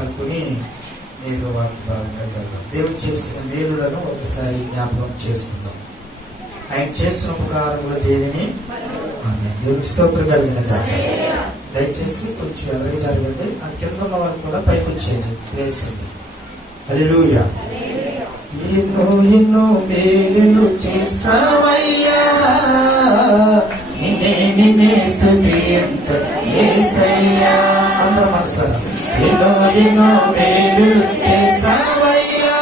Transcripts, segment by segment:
పాడుకుని నేను వాగ్దానంగా వెళ్దాం. దేవుడు చేసిన మేలులను ఒకసారి జ్ఞాపకం చేసుకుందాం. ఆయన చేసిన ఉపకారంలో దేనిని దేవుడికి స్తోత్రం కలిగిన కాక. దయచేసి కొంచెం ఎలాగ జరగండి. ఆ కింద ఉన్న వారు కూడా పైకి వచ్చేయండి. ప్లేస్ ఉంది. హల్లెలూయా. ఎన్నో ఎన్నో మేలులు చేసావయ్యా, నిన్నే స్తుతింతును యేసయ్యా. అందరూ మనసారా ఎన్నో ఎన్నో మేలులు చేసావయ్యా,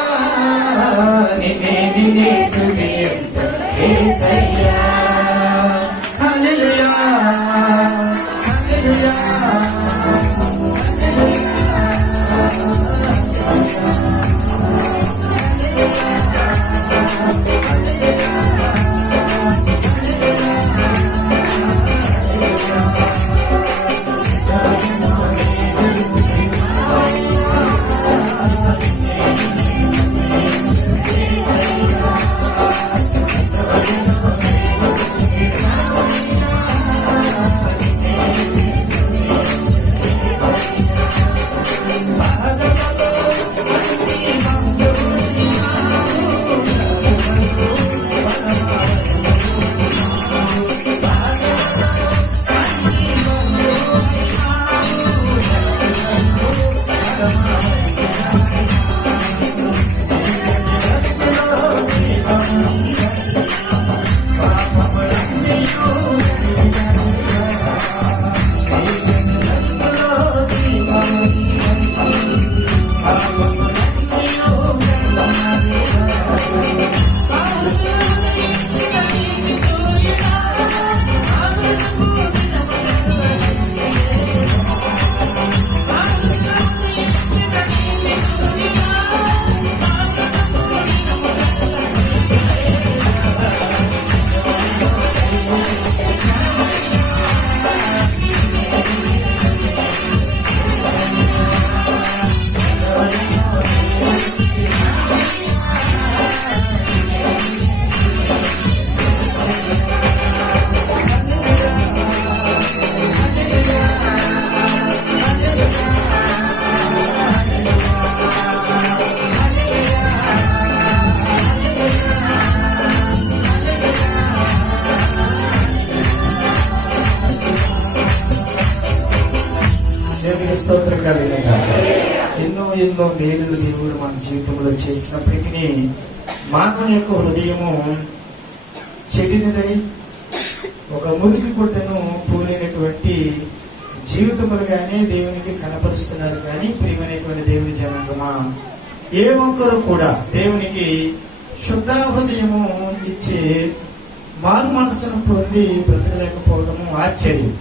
నిన్నే స్తుతింతును యేసయ్యా. హల్లెలూయా హల్లెలూయా స్తోత్రం కలిగిన కాక. ఎన్నో ఎన్నో మేలులు దేవుడు మన జీవితంలో చేసినప్పటికీ మానవుని యొక్క హృదయము చెడినదై ఒక మురికి గుడ్డను పూలినటువంటి జీవితములుగానే దేవునికి కనపరుస్తున్నారు. కానీ ప్రియమైనటువంటి దేవుని జనాంగమా, ఏ ఒక్కరు కూడా దేవునికి శుద్ధ హృదయము ఇచ్చే మారు మనసును పొంది బ్రతకలేకపోవడము ఆశ్చర్యం.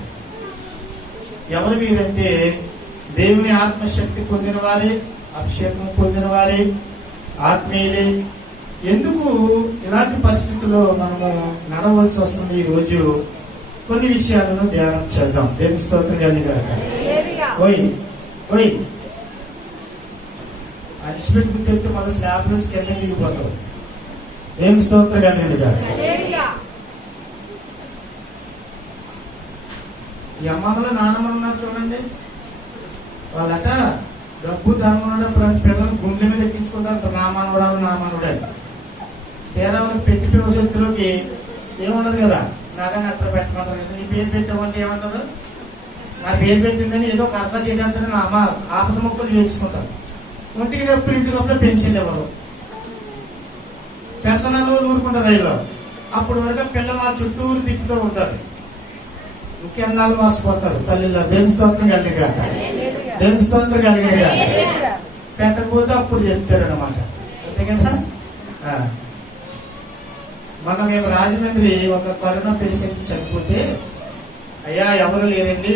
ఎవరు వీరంటే దేవుని ఆత్మశక్తి పొందిన వారే, అభిషేకం పొందిన వారే, ఆత్మీయులే. ఎందుకు ఇలాంటి పరిస్థితుల్లో మనము నడవలసి వస్తుంది? ఈ రోజు కొన్ని విషయాలను ధ్యానం చేద్దాం. దేవుని స్తోత్రం కలిగాక. ఓయ్ ఓయ్ అరిసిపెట్టి గుర్తెత్తే మన స్లాబ్ నుంచి కింద దిగిపోతాం. దేవుని స్తోత్రం కలిగాక. ఈ అమ్మమ్మలో నాన్నమ్మలు ఉన్నారు చూడండి. వాళ్ళట డబ్బు ధర్మంలో పిల్లలు గుండె మీద ఎక్కించుకుంటారు. నామానుడాలు నామానుడాలి. తీరా పెట్టి భవిష్యత్తులోకి ఏముండదు కదా, నాగా అట్లా పెట్టమంటారు కదా. నీ పేరు పెట్టామంటే ఏమంటారు? నా పేరు పెట్టిందని ఏదో ఒక అర్థం చేయడానికి నా అమ్మ ఆపద మొక్కలు చేసుకుంటారు. ఒంటికి డబ్బులు ఇంటికి డబ్బులు పెన్షన్ ఎవరు పెద్దనాలు ఊరుకుంటారు రైల్లో. అప్పటి వరకు పిల్లలు ఆ చుట్టూరు తిప్పుతూ ఉంటారు. ఇంకెన్నాళ్ళు మోసపోతారు తల్లిలో. దేవుని స్తోత్రం కలిగిన, దేవుని స్తోత్రం కలిగిన. పెట్టకపోతే అప్పుడు చెప్తారనమాట. అంతే కదా. మొన్న మేము రాజమండ్రి ఒక కరోనా పేషెంట్ చనిపోతే, అయ్యా ఎవరు లేరండి,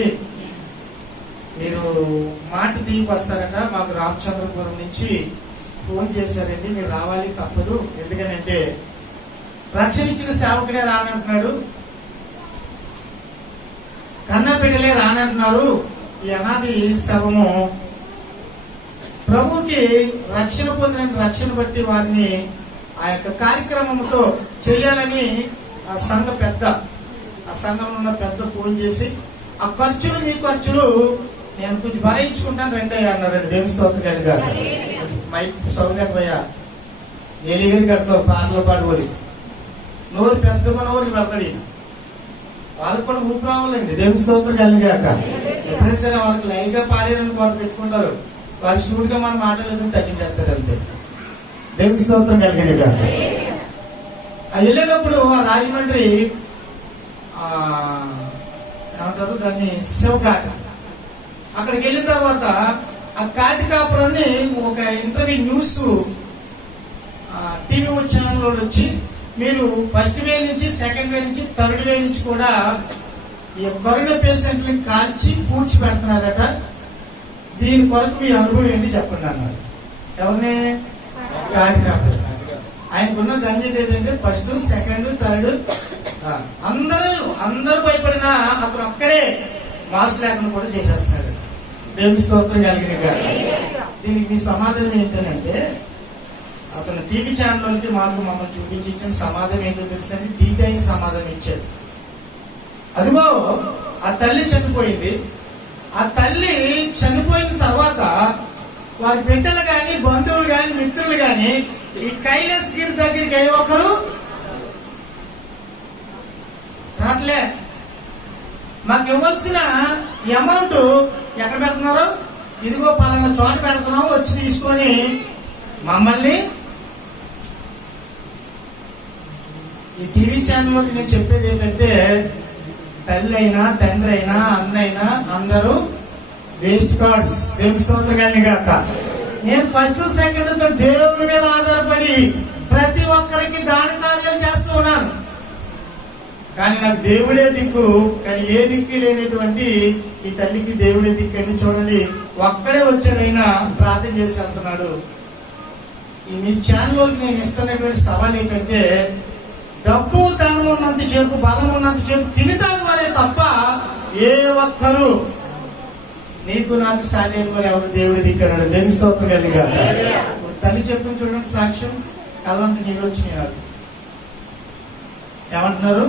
మీరు మాట తీసుకొస్తారట, మాకు రామచంద్రపురం నుంచి ఫోన్ చేశారండి, మీరు రావాలి తప్పదు. ఎందుకనంటే రక్షణ ఇచ్చిన సేవకుడే రానంటున్నాడు, కన్నా బిడ్డలే రానంటున్నారు. ఈ అనాది శవము ప్రభువుకి రక్షణ పొందిన రక్షణ బట్టి వారిని ఆ యొక్క కార్యక్రమంతో చేయాలని ఆ సంఘంలో ఉన్న పెద్ద ఫోన్ చేసి, ఆ ఖర్చులు మీ ఖర్చులు నేను కొంచెం భరించుకుంటాను రెండే అన్నారండి. దేవుని స్తోత్రం కలిగా మైక్ సౌకర్యం పోయా ఎలిగిరి కడతావు పాటలు పాడుకోవాలి. నోరు పెద్ద ఊరికి వెళ్తాడు ఈయన. వాళ్ళకి కూడా ఊపు రావాలండి. దేవుని స్తోత్రం కలిగాక ఎప్పుడైనా సరే వాళ్ళకి లైవ్గా పాడేయడానికి వాళ్ళు పెట్టుకుంటారు. వారి శివుడిగా మన మాటలు తగ్గించేస్తారు అంతే. దేవుని స్తోత్రం కలిగినగా వెళ్ళేటప్పుడు రాజమండ్రి ఏమంటారు దాన్ని శివఘాట్. అక్కడికి వెళ్ళిన తర్వాత ఆ కాటికాపురాన్ని ఒక ఇంటర్వ్యూ న్యూస్ టీవీ ఛానల్ వచ్చి మీరు ఫస్ట్ వే నుంచి సెకండ్ వే నుంచి థర్డ్ వే నుంచి కూడా ఈ కరోనా పేషెంట్ని కాల్చి పూడ్చి పెడుతున్నారట. దీని కొరకు మీ అనుభవం ఏంటి చెప్పండి అన్నారు. ఎవరిని? కాటికాపురం. ఆయనకున్న ధన్యత ఏంటంటే ఫస్ట్ సెకండ్ థర్డ్ అందరూ భయపడినా అతను ఒక్కడే మాస్క్ లేకుండా కూడా చేసేస్తున్నాడు. దేవుని స్తోత్రం కలిగిన గారు. దీనికి మీ సమాధానం ఏంటంటే అతను టీవీ ఛానల్కి మమ్మల్ని చూపించి ఇచ్చిన సమాధానం ఏంటో తెలుసండి. దీటైన సమాధానం ఇచ్చాడు. అదిగో ఆ తల్లి చనిపోయింది. ఆ తల్లి చనిపోయిన తర్వాత వారి బిడ్డలు గాని బంధువులు గాని మిత్రులు గాని ఈ కైలాస్ గిరి దగ్గరికి ఏ ఒక్కరు రాట్లే. మాకు ఇవ్వాల్సిన అమౌంట్ ఎక్కడ పెడుతున్నారు? ఇదిగో పలానా చోట పెడుతున్నాం వచ్చి తీసుకొని మమ్మల్ని. ఈ టీవీ ఛానల్లోకి నేను చెప్పేది ఏంటంటే తల్లి అయినా తండ్రి అయినా అన్న అయినా అందరూ వేస్ట్ కార్డ్స్. దేవుని స్తోత్రం కానీ కాక నేను ఫస్ట్ సెకండ్ తో దేవుని మీద ఆధారపడి ప్రతి ఒక్కరికి దాన కార్యాలు చేస్తూ ఉన్నాను. కానీ నాకు దేవుడే దిక్కు. కానీ ఏ దిక్కు లేనటువంటి ఈ తల్లికి దేవుడే దిక్కు అని చూడండి. ఒక్కడే వచ్చాడైనా ప్రార్థన చేసి వెళ్తున్నాడు. ఈ మీ ఛానల్లోకి నేను ఇస్తున్నటువంటి సవాల్ ఏంటంటే డబ్బు ధనం ఉన్నంత సేపు బలం ఉన్నంత సేపు తినితాగు వారే తప్ప ఏ ఒక్కరు నీకు నాకు సాధ్యం వారు ఎవరు దేవుడి దిక్కన్నాడు. దేవుని స్తోత్రం కలిగా తల్లి చెప్పుకుని చూడండి సాక్ష్యం. కళ్ళంటే నీళ్ళు వచ్చినాయి నాకు. ఏమంటున్నారు?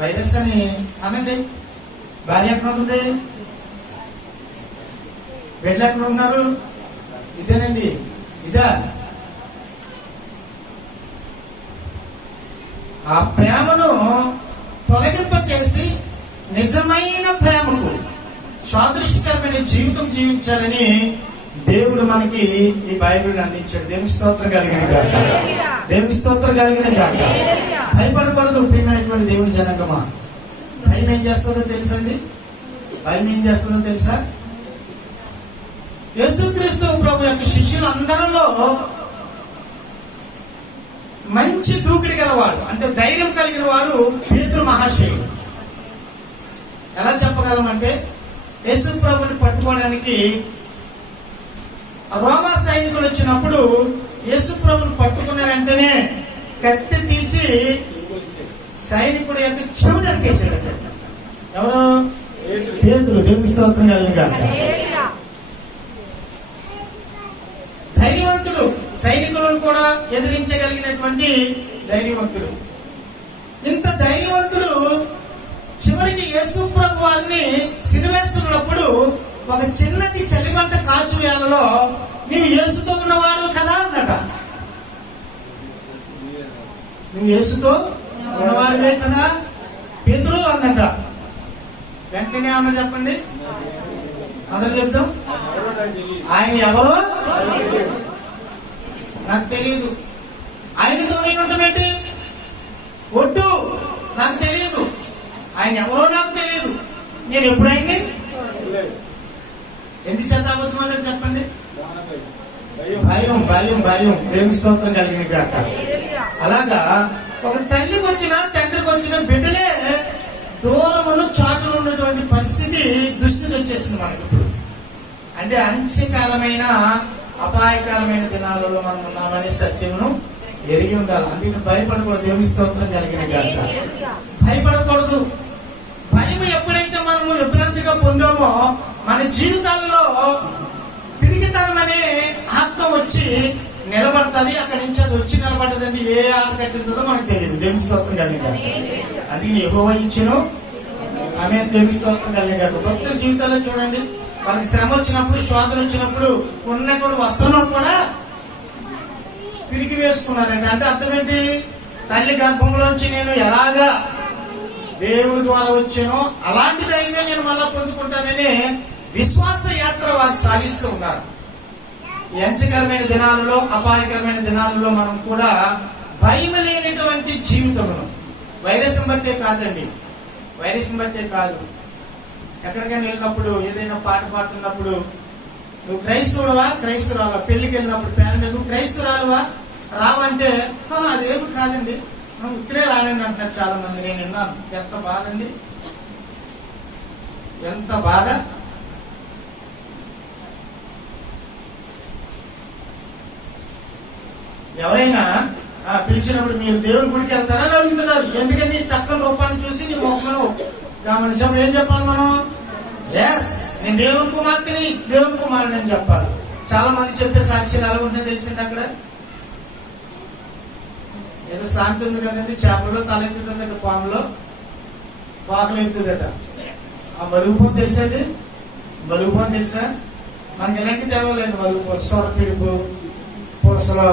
వైరస్ అని అనండి. భార్య ఎక్కడ ఉంటుంది? బిడ్డలు ఎక్కడ ఉన్నారు? ఇదేనండి. ఇదా ఆ ప్రేమను తొలగింప చేసి నిజమైన ప్రేమకు సాదృశ్యకరమైన జీవితం జీవించాలని దేవుడు మనకి ఈ బైబిల్ని అందించాడు. దేవుని స్తోత్రం కలిగిన గాక. దేవుని స్తోత్రం కలిగిన గాక. భయపడకూడదు ప్రియమైనటువంటి దేవుని జనాంగమా. భయం ఏం చేస్తుందో తెలుసండి? భయం ఏం చేస్తుందో తెలుసా? యేసుక్రీస్తు ప్రభు యొక్క శిష్యులందరిలో మంచి దూకుడు గలవాడు అంటే ధైర్యం కలిగిన వాడు పేతురు మహాశయుడు. ఎలా చెప్పగలమంటే యేసు ప్రభుని పట్టుకోవడానికి రోమా సైనికులు వచ్చినప్పుడు యేసు ప్రభుని పట్టుకున్న వెంటనే కత్తి తీసి సైనికుడు యొక్క చెవుడు అంకేశాడు. ఎవరు? పేతురు. దేవుని స్తోత్రం కలిగిన ధైర్యవంతుడు. సైనికులను కూడా ఎదిరించగలిగినటువంటి ధైర్యవంతుడు. ఇంత ధైర్యవంతుడు చివరికి యేసు ప్రభు వారిని సిలువేస్తున్నప్పుడు ఒక చిన్నది చలిమంట కాచువేలలో నీవు యేసుతో ఉన్నవారు కదా అన్నట. నువ్వు యేసుతో ఉన్నవారువే కదా పేతురు అన్నట. వెంటనే అన్న చెప్పండి. అందరూ చెప్తాం. ఆయన ఎవరో నాకు తెలియదు. ఆయనతో నేను ఉంటామేంటి? ఒట్టు నాకు తెలియదు. ఆయన ఎవరో నాకు తెలియదు. నేను ఎప్పుడైంది ఎందుకు చేత అబద్ధం చెప్పండి? భయం భయం భయం. దేవుని స్తోత్రం కలిగిన గాక. అలాగా ఒక తల్లికి వచ్చిన తండ్రికి వచ్చిన బిడ్డలే దూరమును చాటులు ఉన్నటువంటి పరిస్థితి దుస్థితి వచ్చేసింది మనకి ఇప్పుడు. అంటే అంత్యకాలమైన అపాయకరమైన దినాలలో మనం ఉన్నామనే సత్యమును ఎరిగి ఉండాలి. అందుకని భయపడకూడదు. దేవుని స్తోత్రం కలిగిన గాక. భయపడకూడదు. భయం ఎప్పుడైతే మనము విభ్రాంతిగా పొందామో మన జీవితాల్లో పిరికితనం అనే ఆత్మ వచ్చి నిలబడుతుంది. అక్కడి నుంచి అది వచ్చి నిలబడ్డదండి. ఏ ఆట కట్టిందో మనకు తెలియదు. దేవుని స్తోత్రం కలిగిన. అది యెహోవా ఇచ్చెను ఆమె దేవుని స్తోత్రం కలిగారు. భక్తుల జీవితాల్లో చూడండి, వాళ్ళకి శ్రమ వచ్చినప్పుడు, శోధన వచ్చినప్పుడు ఉన్నటువంటి వస్త్రం కూడా తిరిగి వేసుకున్నారండి. అంటే అర్థం ఏంటి? తల్లి గర్భంలోంచి నేను ఎలాగా దేవుడి ద్వారా వచ్చానో అలాంటి ధైర్యం నేను మళ్ళా పొందుకుంటానని విశ్వాస యాత్ర వారు సాగిస్తూ ఉన్నారు. ఎంచకరమైన దినాలలో, అపాయకరమైన దినాలలో మనం కూడా భయం లేనటువంటి జీవితమును, వైరస్ బట్టే కాదండి, వైరస్ బట్టే కాదు, ఎక్కడికైనా వెళ్ళినప్పుడు, ఏదైనా పాట పాడుతున్నప్పుడు నువ్వు క్రైస్తవుడవా, క్రైస్తవురావా, పెళ్లికి వెళ్ళినప్పుడు పేరెంట్ నువ్వు క్రైస్తవురాలువా రావంటే అదేమి కాదండి, ఇక్కడే రానండి అంటున్నారు చాలా మంది. నేను విన్నాను. ఎంత బాధ అండి, ఎంత బాధ. ఎవరైనా పిలిచినప్పుడు మీరు దేవుని గుడికి వెళ్తారా అని అడుగుతున్నారు. ఎందుకంటే నీ చక్కని రూపాన్ని చూసి నీ మొక్కను గమనించినప్పుడు ఏం చెప్పాలి మనం? ఎస్, నేను దేవుని కుమార్తెని, దేవుని కుమారుని అని చెప్పాలి. చాలా మంది చెప్పే సాక్ష్యాలు ఎలా ఉంటాయో తెలిసింది. అక్కడ ఏదో సామెత ఉంది కదండి, చేపల్లో తల ఎత్తుతుందట, పాములో తోకలు ఎత్తుదట. ఆ మరుగుపోని తెలుసండి, మరుగుపోని తెలుసా? మనకి ఎలాంటి తేవాలండి మరుగుపోని, సొరపిడుపు, పులసలో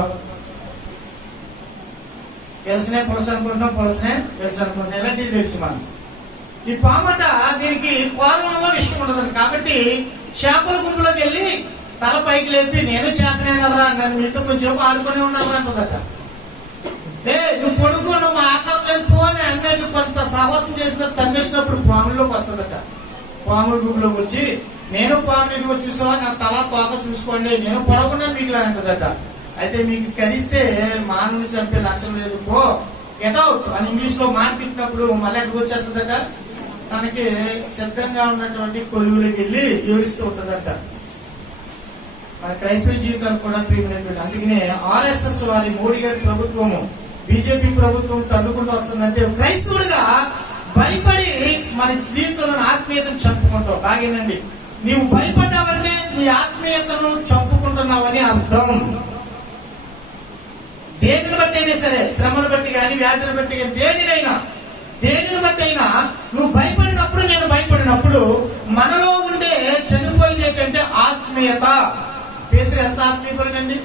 తెలిసినే పులస అనుకుంటున్నాం, పులసనే తెలుసు అనుకుంటున్నాం, ఇలాంటివి తెలుసు మనం. ఈ పామట దీనికి కోరమంలో విషయం ఉండదు కాబట్టి చేపల గుంపులోకి వెళ్ళి తల పైకి లేపి నేను చేపనేనరా, నన్ను మీతో కొంచెం ఆడుకునే ఉన్నారా అంటుందట. నువ్వు పొడుగు, నువ్వు ఆకలి లేదు పో అని అన్నట్టు కొంత సాహసం చేసిన తన్నేసినప్పుడు పాముల్లోకి వస్తుందట. పాముల గుంపులోకి వచ్చి నేను పాము ఇదిగో చూసావా, నా తల తోక చూసుకోండి, నేను పొడవుకున్నా మీకు అంటుందట. అయితే మీకు కలిస్తే మానవుని చంపే లక్ష్యం లేదు, పో గెట్ అవుట్ అని ఇంగ్లీష్ లో మాట తిప్పినప్పుడు మళ్ళీ ఎక్కడికి వచ్చేస్తుందట, తనకి సిద్ధంగా ఉన్నటువంటి కొలువులోకి వెళ్ళి ఏడుస్తూ ఉంటుందట. మన క్రైస్తవ జీవితాలు కూడా ప్రియమైనటువంటి, అందుకనే ఆర్ఎస్ఎస్ వారి మోడీ గారి ప్రభుత్వము, బీజేపీ ప్రభుత్వం తన్నుకుంటూ వస్తుందంటే క్రైస్తవుడిగా భయపడి మన జీవితంలో ఆత్మీయతను చంపుకుంటావు. బాగేనండి, నీవు భయపడ్డావంటే నీ ఆత్మీయతను చంపుకుంటున్నావని అర్థం. దేనిని బట్టి అయినా సరే, శ్రమను బట్టి కానీ, వ్యాధిని బట్టి కానీ, దేనిని బట్టి అయినా నువ్వు భయపడినప్పుడు, నేను భయపడినప్పుడు మనలో ఉండే చనిపోయింది ఏంటంటే ఆత్మీయత. పేతురు ఎంత ఆత్మీయపడండి,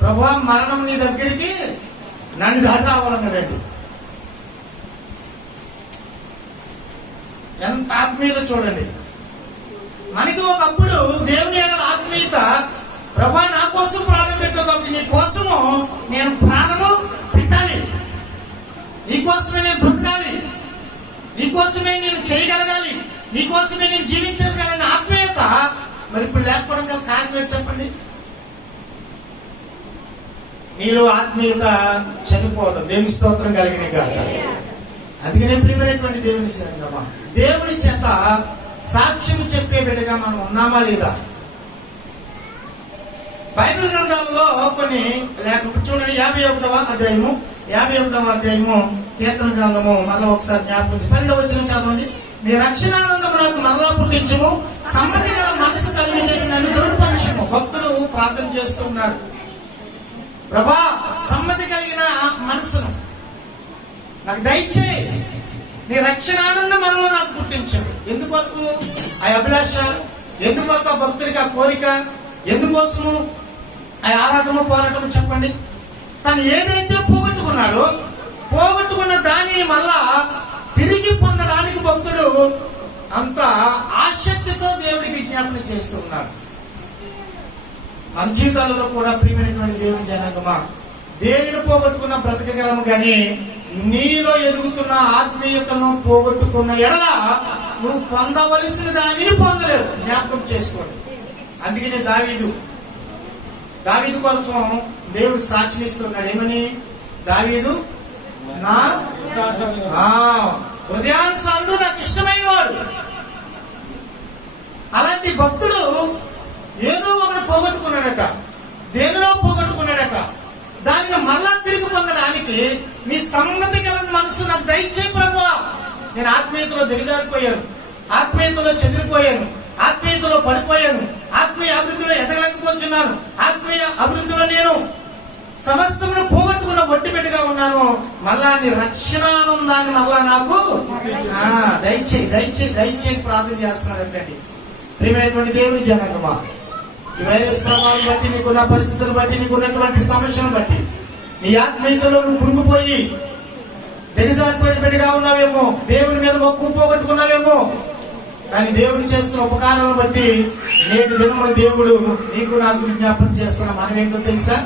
ప్రభువా మరణం నీ దగ్గరికి నన్ను దాటి రావాలన్నాడండి. ఎంత ఆత్మీయత చూడండి. మనకి ఒకప్పుడు దేవుని ఏడల ఆత్మీయత, ప్రభువా నా కోసం ప్రాణం పెట్టావు కాబట్టి నీ కోసము నేను ప్రాణము పెట్టాలి, నీకోసమే నేను బ్రతకాలి, నీకోసమే నేను చేయగలగాలి, నీకోసమే నేను జీవించగలని ఆత్మీయత మరి ఇప్పుడు లేకపోవడం గల కారణం ఏంటి చెప్పండి? నీలో ఆత్మీయత చనిపోవడం. దేవుని స్తోత్రం కలిగిన కాక. అందుకనే ప్రియమైనటువంటి దేవుని సంగమా, దేవుని చేత సాక్ష్యం చెప్పే బిడ్డగా మనం ఉన్నామా లేదా? బైబిల్ గ్రంథాలలో కొన్ని లేకపోతే చూడండి, 51వ అధ్యాయము కీర్తన గ్రంథము మరలా ఒకసారి జ్ఞాపకం 12వ వచనం చదవండి. నీ రక్షణానందము నాకు మరలా పుట్టించుము, సమ్మతి గల మనసు కలిగి చేసిన దుర్పంచము. భక్తులు ప్రార్థన చేస్తూ ఉన్నారు, ప్రభా సమ్మతి కలిగిన మనసును నాకు దయచేయి, నీ రక్షణానందం మనలో నాకు పుట్టించండి. ఎందుకొరకు ఆ అభిలాష, ఎందుకొరకు ఆ భక్తుడికి ఆ కోరిక, ఎందుకోసము ఆ ఆరాటము పోరాటము చెప్పండి? తను ఏదైతే పోగొట్టుకున్నాడో, పోగొట్టుకున్న దానిని మళ్ళా తిరిగి పొందడానికి భక్తుడు అంత ఆసక్తితో దేవుడికి విజ్ఞాపన చేస్తూ ఉన్నారు. మన జీవితాలలో కూడా ప్రియమైనటువంటి దేవుని జనాంగమా, దేనిని పోగొట్టుకున్న బ్రతకగలము కానీ నీలో ఎదుగుతున్న ఆత్మీయతను పోగొట్టుకున్న ఎడల నువ్వు పొందవలసిన దానిని పొందలేవు. జ్ఞాపకం చేసుకోండి. అందుకనే దావీదు కోసం దేవుడు సాక్షిస్తున్నాడు. ఏమని? దావీదు నా హృదయానుసారుడు, నాకు ఇష్టమైన వాడు. అలాంటి భక్తుడు ఏదో ఒకటి పోగొట్టుకున్నాడట. దేనిలో పోగొట్టుకున్నాడట? దానిని మళ్ళా తిరిగి పొందడానికి నీ సమ్మతి గల మనసు నాకు దయచేయి ప్రభువా. నేను ఆత్మీయతలో దిగజారిపోయాను, ఆత్మీయతలో చెదిరిపోయాను, ఆత్మీయతలో పడిపోయాను, ఆత్మీయ అభివృద్ధిలో ఎదగలేకపోతున్నాను, ఆత్మీయ అభివృద్ధిలో నేను సమస్తమును పోగొట్టుకున్న ఒట్టిపెట్టుగా ఉన్నాను, మళ్ళా నీ రక్షణానందాన్ని మళ్ళా నాకు దయచేయి ప్రార్థన చేస్తున్నాడు అంటండి. ప్రియమైనటువంటి దేవుని జనకమా, ఈ వైరస్ ప్రభావం బట్టి, నీకున్న పరిస్థితులను బట్టి, నీకున్నటువంటి సమస్యను బట్టి, నీ ఆత్మీయతలో నువ్వు కురుకుపోయి దిగజారిపోయిన బిడ్డగా ఉన్నావేమో, దేవుని మీద మొక్కు పోగొట్టుకున్నావేమో. కానీ దేవుడు చేస్తున్న ఉపకారాలను బట్టి నేటి దినమున దేవుడు నీకు నాకు విజ్ఞాపన చేస్తున్న మనం ఏంటో తెలుసా?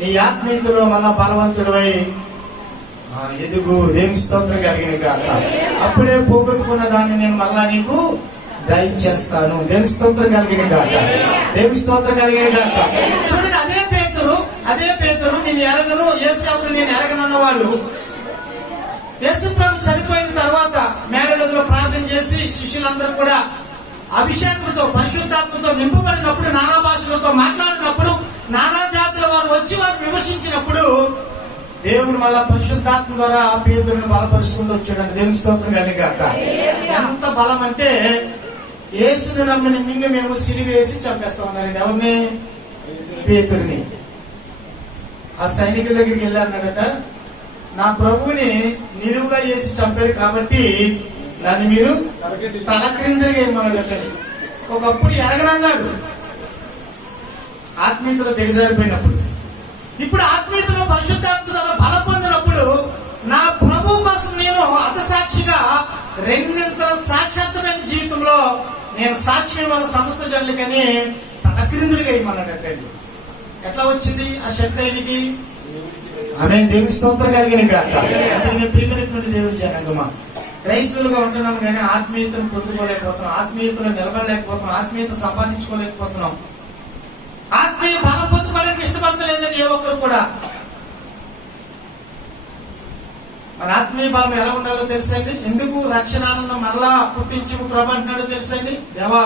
నీ ఆత్మీయతలో మళ్ళా బలవంతుడివై ఎదుగు. దేవుని స్తోత్రం కలిగిన గాక. అప్పుడే పోగొట్టుకున్న దాన్ని నేను మళ్ళా నీకు దయచేస్తాను. దేవుని స్తోత్రం కలిగిన గాక. దేవుని స్తోత్రం కలిగిన గాక. చూడండి, అదే పేతురు నేను ఎరగను, యేసు నేను ఎరగనన్న వాళ్ళు యేసుప్రభు చనిపోయిన తర్వాత మేడగదిలో ప్రార్థన చేసి శిష్యులందరూ కూడా అభిషేకంతో పరిశుద్ధాత్మతో నింపబడినప్పుడు, నానా భాషలతో మాట్లాడినప్పుడు, నానా జాతుల వారు వచ్చి వారు విమర్శించినప్పుడు దేవుడు మళ్ళా పరిశుద్ధాత్మ ద్వారా పేతురుని బలపరుచుకుంటూ వచ్చాడండి. దేవుని స్తోత్రం కలిగాక. ఎంత బలం అంటే యేసుని నమ్మిన నిన్ను మేము సిరివేసి చంపేస్తా ఉన్నారండి. ఎవరిని? పేతురుని. ఆ సైనికుల దగ్గరికి వెళ్ళాడట, నా ప్రభువుని నిలువుగా చేసి చంపారు కాబట్టి నన్ను మీరు తలక్రిందులుగా ఏమన్నాడు. ఒకప్పుడు ఎరగనన్నాడు ఆత్మీయతలో దిగజారిపోయినప్పుడు. ఇప్పుడు ఆత్మీయతలో పరిశుద్ధాత్మ ద్వారా బలం పొందినప్పుడు నా ప్రభు కోసం నేను అతసాక్షిగా రెండింతల సాక్షాత్మైన జీవితంలో నేను సాక్ష్యం వల్ల సమస్త జనులకని తలక్రిందులుగా ఏమన్నాడు. ఎట్లా వచ్చింది ఆ శక్తి ఆయనకి? ఆమె దేవుని స్తోత్రం కలిగిన గాక. ప్రియమైనటువంటి దేవుని జనాంగమా, క్రైస్తవులుగా ఉంటున్నాం కానీ ఆత్మీయతను పొందుకోలేకపోతున్నాం, ఆత్మీయతలో నిలబడలేకపోతున్నాం, ఆత్మీయత సంపాదించుకోలేకపోతున్నాం, ఆత్మీయ బలం పొందుకోవడానికి ఇష్టపడలేదని ఏ ఒక్కరు కూడా. మన ఆత్మీయ బలం ఎలా ఉండాలో తెలుసండి. ఎందుకు రక్షణానందం మరలా పుట్టించు ప్రభు అంటున్నాడో తెలుసండి. దేవా,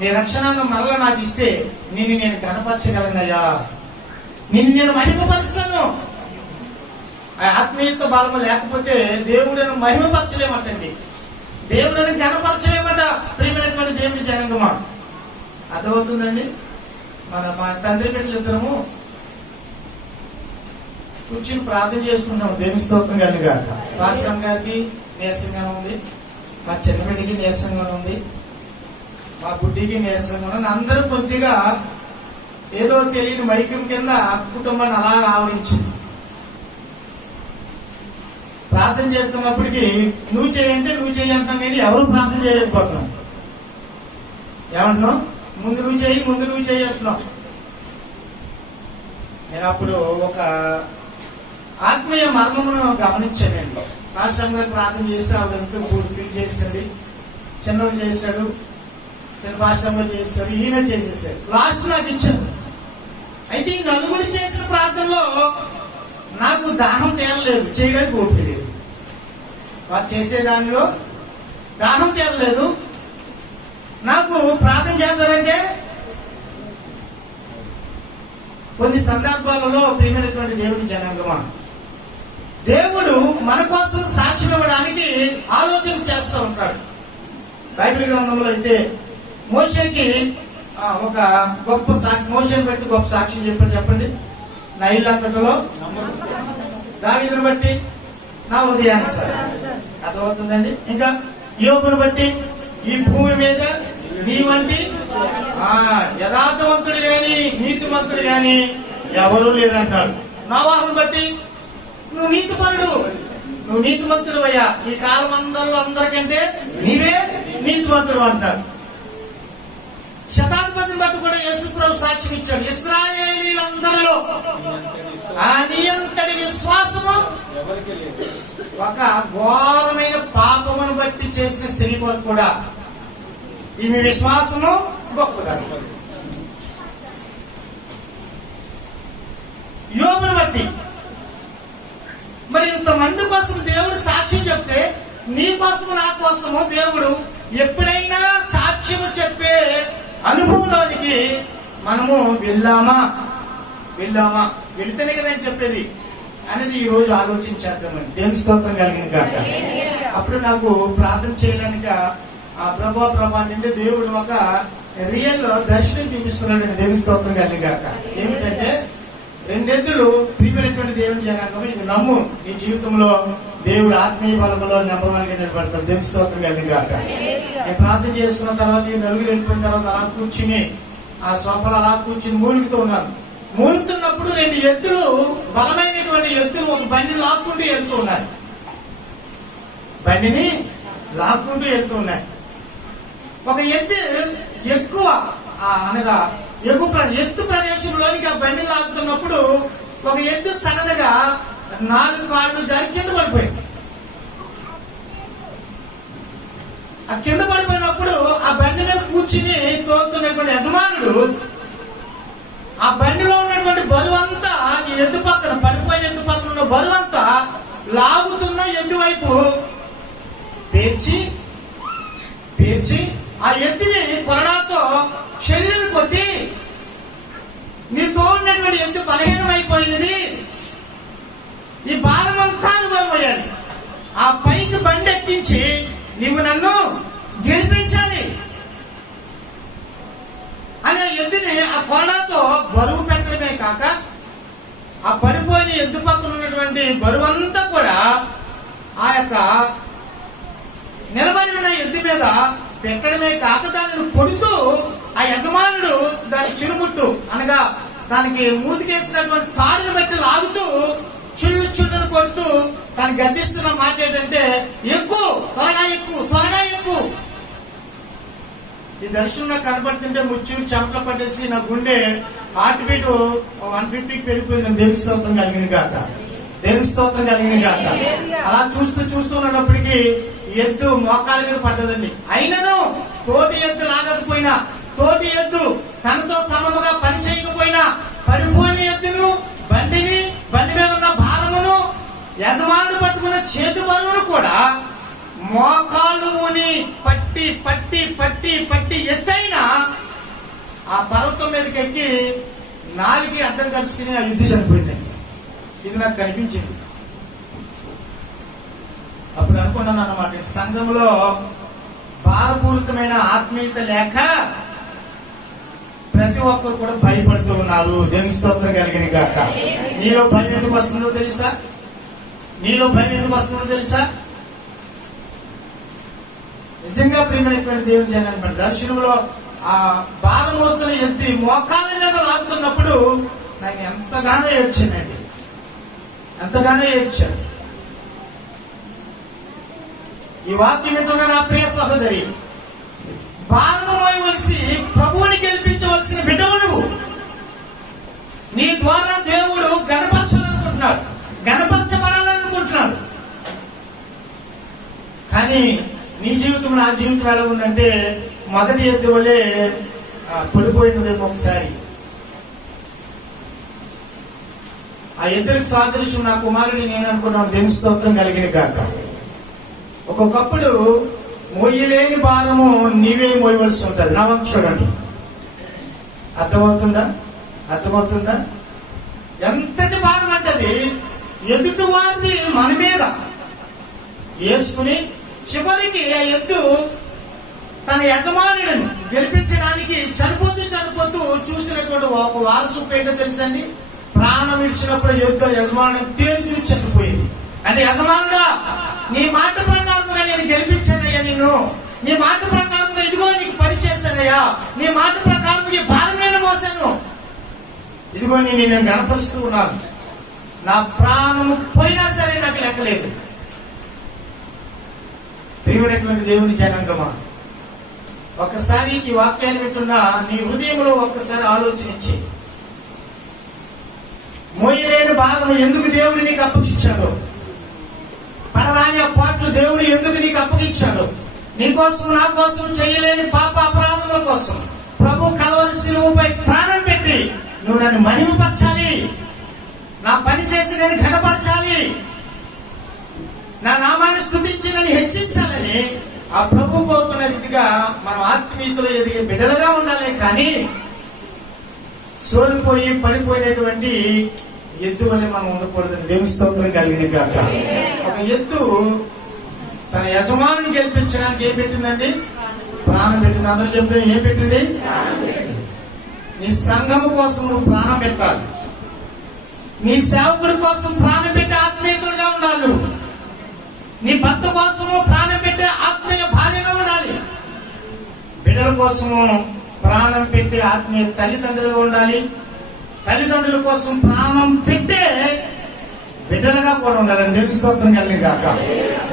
నీ రక్షణానందం మరలా నాకు ఇస్తే నేను కనపరచగలనయ్యా, నేను మహిమపరుస్తాను. ఆ ఆత్మీయత బలము లేకపోతే దేవుడిని మహిమపరచలేమంటండి, దేవుడిని కనపరచలేమట. ప్రియమైనటువంటి దేవుని జనాంగమా, అర్థమవుతుందండి. మా తండ్రి బిడ్డలు ఇద్దరము కూర్చుని ప్రార్థన చేసుకుంటాము. దేవుని స్తోత్రం కానీ గాక. రాష్ట్రం గారికి నీరసంగానే ఉంది, మా చిన్న బిడ్డకి నీరసంగానే ఉంది, మా బుడ్డికి నీరసంగా ఉంది. అందరూ కొద్దిగా ఏదో తెలియని మైకం కింద కుటుంబాన్ని అలా ఆవరించింది. ప్రార్థన చేస్తున్నప్పటికీ నువ్వు చేయంటే నువ్వు చేయంటున్నావు కానీ ఎవరు ప్రార్థన చేయలేకపోతున్నాం. ఏమంటున్నావు? ముందు నువ్వు చేయి అంటున్నావు. నేను అప్పుడు ఒక ఆత్మీయ మర్మమును గమనించానండి. రాష్ట్రంగా ప్రార్థన చేసి ఆవిడ ఎంతో పూర్తి చేసింది, చిన్నోడు చేశాడు, చిన్న రాష్ట్రంలో చేశాడు, ఈయన చేసేసాడు, లాస్ట్ నాకు ఇచ్చాడు. అయితే ఈ నలుగురు చేసిన ప్రార్థనలో నాకు దాహం తీరలేదు, చేయడానికి ఓపిక లేదు. వారు చేసే దానిలో దాహం తీరలేదు. నాకు ప్రార్థన చేద్దారంటే కొన్ని సందర్భాలలో ప్రియమైనటువంటి దేవుని జనాంగమా, దేవుడు మన కోసం సాక్ష్యం ఇవ్వడానికి ఆలోచన చేస్తూ ఉంటాడు. బైబిల్ గ్రంథంలో అయితే మోషేకి ఒక గొప్ప మోషేని బట్టి గొప్ప సాక్ష్యం చెప్పండి. నా ఇల్లు అంతటలో దావీదును బట్టి నా హృదయానుసారం. అర్థమవుతుందండి. ఇంకా యోబును బట్టి ఈ భూమి మీద నీ వంటి యథార్థవంతుడు గాని నీతిమంతుడు గాని ఎవరూ లేరంటాడు. నోవాహును బట్టి నువ్వు నీతిమంతుడు అయ్యా, ఈ కాలం అందరికంటే నీవే నీతిమంతుడు అంటాడు. శతాధిపతిని బట్టి కూడా యేసుప్రభు సాక్ష్యం ఇచ్చాడు. ఇశ్రాయేలీలందరిలో నీ అంతటి విశ్వాసము ఒక ఘోరమైన పాపమును బట్టి చేసిన స్త్రీ కొరకు కూడా ఈమె విశ్వాసము గొప్పదాన్ని. యోబును బట్టి మరి ఇంతమంది కోసం దేవుడు సాక్ష్యం చెప్తే నీ కోసము నా కోసము దేవుడు ఎప్పుడైనా సాక్ష్యము చెప్పే అనుభవంలోనికి మనము వెళ్తేనే కదని చెప్పేది అనేది ఈ రోజు ఆలోచించేద్దామని. దేవుని స్తోత్రం కలిగిన కాక. అప్పుడు నాకు ప్రార్థన చేయడానికి ఆ ప్రభా అంటే దేవుడు ఒక రియల్ దర్శనం చూపిస్తున్నాడు. దేవుని స్తోత్రం కలిగిన కాక. ఏమిటంటే 2 ఎద్దులు ప్రియమైనటువంటి దేవుని జనాంగం. ఇది నమ్ము, నీ జీవితంలో దేవుడు ఆత్మీయ బలంలో నెంబర్ 1గా నిలబడతాడు. దేవుని స్తోత్రం కలిగింది కాక. నేను ప్రార్థన చేసుకున్న తర్వాత ఈ నలుగురు వెళ్ళిపోయిన తర్వాత అలా కూర్చుని ఆ సోఫాలో అలా కూర్చుని మూలుగుతూ ఉన్నాను. మూలుగుతున్నప్పుడు 2 ఎద్దులు, బలమైనటువంటి ఎద్దులు ఒక బండిని లాక్కుంటూ వెళ్తూ ఉన్నాయి. బండిని లాక్కుంటూ వెళ్తూ ఉన్నాయి. ఒక ఎద్దు ఎక్కువ అనగా ఎత్తు ప్రదేశంలోనికి ఆ బండి లాగుతున్నప్పుడు ఒక ఎద్దు సడన్ గా 4 కాళ్ళు దాని కింద పడిపోయింది. ఆ కింద పడిపోయినప్పుడు ఆ బండి మీద కూర్చుని తోలుతున్నటువంటి యజమానుడు ఆ బండిలో ఉన్నటువంటి బరువంతా ఈ ఎద్దు పక్కన, పడిపోయిన ఎద్దు పక్కన ఉన్న బరువంతా లాగుతున్న ఎద్దు వైపు పేర్చి ఆ ఎద్దుని కొరడాతో చెల్లిని కొట్టి, నీతో ఉన్నటువంటి ఎద్దు బలహీనం అయిపోయినది, ఈ భారం అంతా అనుభవమయ్యాలి, ఆ పైకి బండి ఎక్కించి నీవు నన్ను గెలిపించాలి అనే ఎద్దుని ఆ కొరడాతో బరువు పెట్టడమే కాక ఆ పడిపోయిన ఎద్దు పక్కన ఉన్నటువంటి బరువంతా కూడా ఆ యొక్క నిలబడి ఉన్న ఎద్దు మీద పెట్టడమే కాక దానిని కొడుతూ ఆ యజమానుడు దాని చిరుముట్టు అనగా దానికి మూతికేసినటువంటి తారుని బట్టి లాగుతూ చుళ్ళను కొడుతూ తను గద్దిస్తున్న మాట ఏంటంటే, ఎక్కువ త్వరగా ఎక్కువ. ఈ దర్శనం నాకు కనపడుతుంటే ముచ్చు చెమట పట్టేసి నా గుండె హార్ట్ బీట్ 150కి పెరిగిపోయింది. దేవుని స్తోత్రం కలిగింది కాక. అలా చూస్తున్నప్పటికీ ఎద్దు మోకాల మీద పడ్డదండి. అయినను తోటి ఎద్దు లాగకపోయినా, తోటి ఎద్దు తనతో సమముగా పని చేయకపోయినా, పడిపోయిన ఎద్దును, బండి మీద ఉన్న భారమును, యజమానుడు పట్టుకున్న చేతి బరువును కూడా మోకాలుని పట్టి ఎత్తైన ఆ పర్వతం మీదకి ఎక్కి 4 అడ్డం కలుసుకుని ఆ యుద్ధ చనిపోయిందండి. ఇది నాకు కనిపించింది. అప్పుడు అనుకున్నాను అన్నమాట, సంఘంలో భారపూరితమైన ఆత్మీయత లేక ప్రతి ఒక్కరు కూడా భయపడుతూ ఉన్నారు. దేవుని స్తోత్రం కలిగిన గాక. నీలో భయం ఎందుకు వస్తుందో తెలుసా? నిజంగా ప్రియమైనటువంటి దేవుని జనాన్ని దర్శనంలో ఆ భారం మోస్తున్న ఎత్తి మోకాళ్ళ మీద లాగుతున్నప్పుడు నాకు ఎంతగానో ఏడ్చాను. ఈ వాక్యం వింటున్న నా ప్రియ సహోదరి, భారము మోయవలసి ప్రభువుని గెలిపించవలసిన బిడ్డవు నువ్వు. నీ ద్వారా దేవుడు గణపరచబడాలనుకుంటున్నాడు. కానీ నీ జీవితం, నా జీవితం ఎలా ఉందంటే మొదటి ఎద్దు వలె పడిపోయినదేమో. ఒకసారి ఆ ఎద్దులకు సాదృశ్యం నా కుమారుడిని నేను అనుకున్నాను. దేవుని స్తోత్రం కలిగిన గాక. ఒక్కొక్కప్పుడు మోయలేని భారము నీవే మోయవలసి ఉంటుంది. నా వంక చూడండి, అర్థమవుతుందా? ఎంతటి భారం అంటది ఎదుటి వారిని మన మీద వేసుకుని చివరికి ఆ ఎద్దు తన యజమానులను గెలిపించడానికి చనిపోతూ చూసినటువంటి ఒక వారసు ఏంటో తెలుసండి, ప్రాణం ఇచ్చినప్పుడు యజమానుని తేల్చు చనిపోయింది. అంటే యజమానుడా, నీ మాట ప్రకారంగా నేను గెలిపించానయ్యా, నీ మాట ప్రకారంగా ఇదిగో నీకు పని చేశానయ్యా, నీ మాట ప్రకారం నీ భారం నేను మోసాను, ఇదిగో నేను గణపరుస్తూ ఉన్నాను, నా ప్రాణము పోయినా సరే నాకు లెక్కలేదు. ప్రియమైనటువంటి దేవుని జనాంగమా, ఒక్కసారి ఈ వాక్యాన్ని వింటున్నా నీ హృదయంలో ఒక్కసారి ఆలోచించి, మోయలేని భారం ఎందుకు దేవుడు నీకు అప్పగించాడు? పడరాని పాటలు దేవుడు ఎందుకు నీకు అప్పగించాడు? నీకోసం, నా కోసం చేయలేని పాప అపరాధముల కోసం ప్రభు కల్వరి శిలువపై ప్రాణం పెట్టి నువ్వు నన్ను మహిమపరచాలి, నా పని చేసి నేను ఘనపరచాలి, నా నామాన్ని స్తుతించి నన్ను హెచ్చించాలని ఆ ప్రభు కోరుకున్న రీతిగా మనం ఆత్మీయతలో ఎదిగే బిడ్డలుగా ఉండాలి. కానీ సోలిపోయి పడిపోయినటువంటి ఎద్దు అని మనం ఉండకూడదని దేవుని స్తోత్రం కలిగిన గాక. ఒక ఎద్దు తన యజమానిని గెలిపించడానికి ఏం పెట్టిందండి? ప్రాణం పెట్టింది. అందరూ చెప్తే ఏం పెట్టింది? నీ సంఘము కోసం నువ్వు ప్రాణం పెట్టాలి. నీ సేవకుడి కోసం ప్రాణం పెట్టే ఆత్మీయుడుగా ఉండాలి. నీ భర్త కోసము ప్రాణం పెట్టే ఆత్మీయ భార్యగా ఉండాలి. బిడ్డల కోసము ప్రాణం పెట్టే ఆత్మీయ తల్లిదండ్రులుగా ఉండాలి. తల్లిదండ్రుల కోసం ప్రాణం పెట్టే బిడ్డలుగా కూడా ఉండాలని దేవుని స్తోత్రం కలిగింది కాక.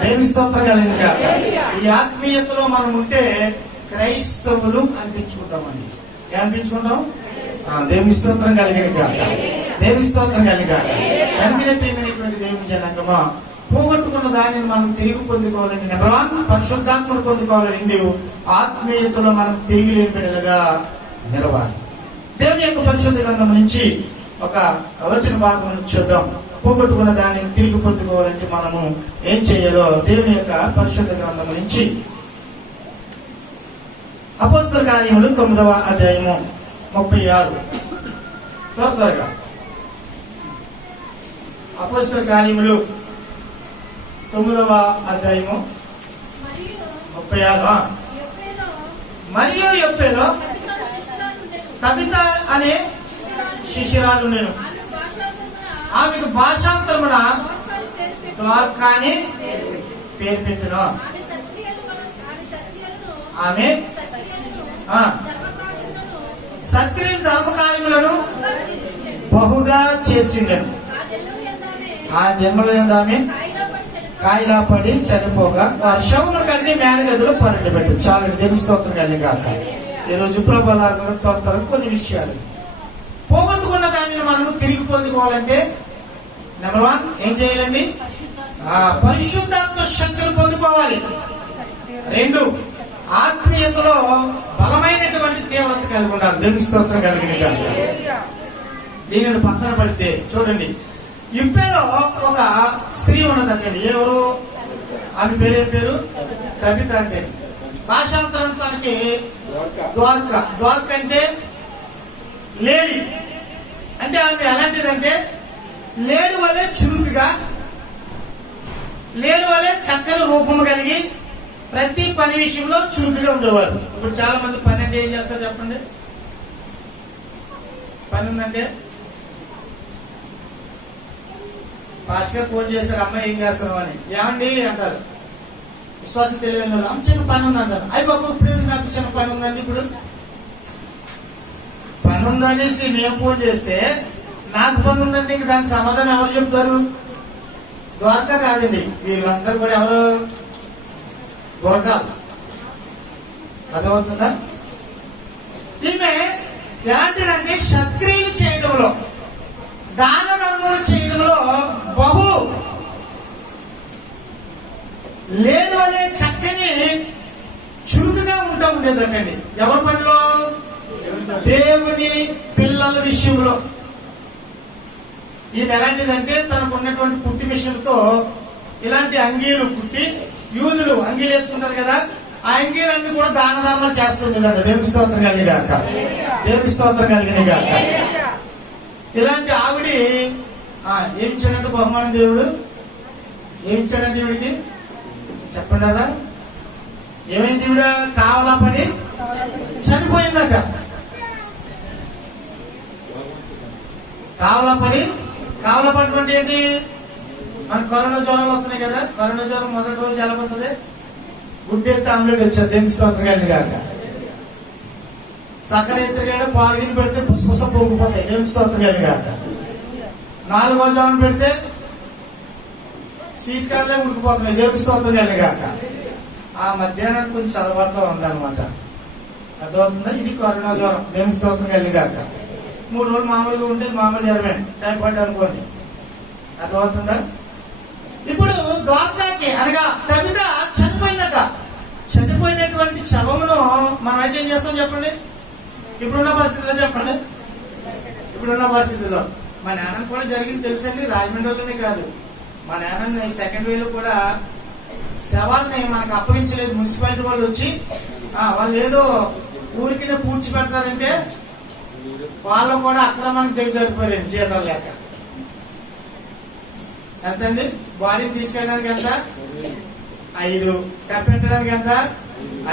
దేవుని స్తోత్రం కలిగింది కాక. ఈ ఆత్మీయతలో మనం ఉంటే క్రైస్తవులు అనిపించుకుంటామండి. ఏమనిపించుకుంటాం? దేవుని స్తోత్రం కలిగింది కాక. దేవుని స్తోత్రం కలిగింది కాక. కనుకనే ప్రియమైనటువంటి దేవుని జనాంగమా, పోగొట్టుకున్న దానిని మనం తిరిగి పొందుకోవాలని, నెంబర్ 1 పరిశుద్ధాత్మను పొందుకోవాలని ఆత్మీయతలో మనం తిరిగి లేని బిడ్డలుగా నిలవాలి. దేవుని యొక్క పరిశుద్ధ గ్రంథం నుంచి ఒక వచన భాగం చూద్దాం. పోగొట్టుకున్న దానిని తిరిగి పొందుకోవాలంటే మనము ఏం చేయాలో దేవుని యొక్క పరిశుద్ధ గ్రంథం నుంచి అపోస్తల కార్యములు 9వ అధ్యాయము 36. త్వరగా అపోస్తల కార్యములు 9వ అధ్యాయము 36. మరియు యొప్పేలో తబిత అనే శిష్యురాలు నేను, ఆమెకు భాషాంతరమున ద్వారకా అని పేరు పెట్టిన. ఆమె సత్క్రియలు ధర్మకార్యములను బహుగా చేసిండెను. ఆ జన్మలో ఆమె కాయిలా పడి చనిపోగా వారి శవమును కడిగి మేనగదిలో పరిగెట్టు. చాలా దేవుని స్తోత్రం కలిగి కాక. ఈరోజు ప్రభులారు త్వర కొన్ని విషయాలు. పోగొట్టుకున్న దానిని మనము తిరిగి పొందుకోవాలంటే నెంబర్ 1 ఏం చేయాలండి? పరిశుద్ధాత్మ శక్తిని పొందుకోవాలి. 2 ఆత్మీయతలో బలమైనటువంటి తీవ్రత కలిగి ఉండాలి. దేవుని స్తోత్రం కలిగిన కాక. దీనిని పక్కన పడితే చూడండి, యుప్పేలో ఒక స్త్రీ ఉన్నదండి. ఎవరు? ఆమె పేరేం పేరు? కవిత. అంటే భాషాంతరం తనకి ద్వారకా. ద్వారక అంటే లేడీ. అంటే ఆమె ఎలాంటిదంటే లేడి వలె చురుకుగా, లేడి వలె చక్కని రూపము కలిగి ప్రతి పని విషయంలో చురుకుగా ఉండేవారు. ఇప్పుడు చాలా మంది పని అంటే ఏం చేస్తారు చెప్పండి? పని ఉందంటే పాస్టర్ ఫోన్ చేశారు, అమ్మాయి ఏం చేస్తున్నావు అని. ఏమండి అంటారు. విశ్వాసం తెలియని వాళ్ళు చిన్న పని ఉంది అంటారు. అయ్యి బాబు ఇప్పుడు నాకు చిన్న పని ఉందండి. ఇప్పుడు పని ఉందనేసి నేను ఫోన్ చేస్తే నాకు పని ఉందండి, ఇంక దానికి సమాధానం ఎవరు చెప్తారు? ద్వారకా కాదండి, వీళ్ళందరూ కూడా ఎవరు? దొరకాలి. అర్థమవుతుందా? ఈమె ఎలాంటిదంటే సత్క్రియలు చేయడంలో, దాన ధర్మములు చేయడంలో బహు లేని వలె చక్కని చురుకుగా ఉంటా ఉండేదండి. ఎవరి పనిలో? దేవుని పిల్లల విషయంలో. ఈమె ఎలాంటిదంటే తనకు ఉన్నటువంటి పుట్టి విషయంతో ఇలాంటి అంగీలు పుట్టి, యూదులు అంగీలు వేసుకుంటారు కదా, ఆ అంగీలన్నీ కూడా దాన ధర్మాలు చేస్తుంది. దేవుని స్తోత్రం కలిగిన గాక. దేవుని స్తోత్రం కలిగిన గాక. ఇలాంటి ఆవిడ ఏమి ఇచ్చాడంటే బహుమానం దేవుడు? ఏమి ఇచ్చాడంటే దేవుడికి చెప్పండారా? ఏమైంది? దేవుడ కావలా పడి చనిపోయిందట. కావలా పడినటువంటి ఏంటి? మన కరోనా జ్వరాలు వస్తున్నాయి కదా. కరోనా జ్వరం మొదటి రోజు ఎలా పోతుంది? గుడ్డెత్తి ఆమ్లెట్ వచ్చారు. దేవుని స్తోత్రం కలిగిన గాక. సక్కర ఎత్తుగా పాల్గిని పెడితే పుష్పస పొంగిపోతాయి. దేవుని స్తోత్రం కలిగిన గాక. 4వ జామున పెడితే స్వీట్ కార్లే ఉడికిపోతున్నాయి. దేవుని స్తోత్రం కలిగిన గాక. ఆ మధ్యాహ్నానికి కొంచెం చల్లబడతా ఉందన్నమాట. అర్థమవుతుందా? ఇది కరోనా జ్వరం. దేవుని స్తోత్రం కలిగిన గాక. 3 రోజులు మామూలుగా ఉంటే మామూలు జ్వరమే, టైఫాయిడ్ అనుకోండి. అర్థమవుతుందా? ఇప్పుడు ద్వారకాకి అనగా కవిత చనిపోయిందట. చనిపోయినటువంటి శవమును మనం అయితే ఏం చేస్తాం చెప్పండి? ఇప్పుడున్న పరిస్థితిలో చెప్పండి. ఇప్పుడున్న పరిస్థితుల్లో మా నాన్న కూడా జరిగింది తెలుసండి. రాజమండ్రిలోనే కాదు, మా నాన్న సెకండ్ వేలో కూడా శవాల్ని మనకు అప్పగించలేదు. మున్సిపాలిటీ వాళ్ళు వచ్చి వాళ్ళు ఏదో ఊరికి పూడ్చి పెడతారంటే వాళ్ళు కూడా అక్రమానికి దగ్గర జరిపోయారండి జీతాలు లేక. ఎంతండి? బాడీని తీసుకెళ్ళడానికి ఎంత? 5. కప్పెట్టడానికి ఎంత?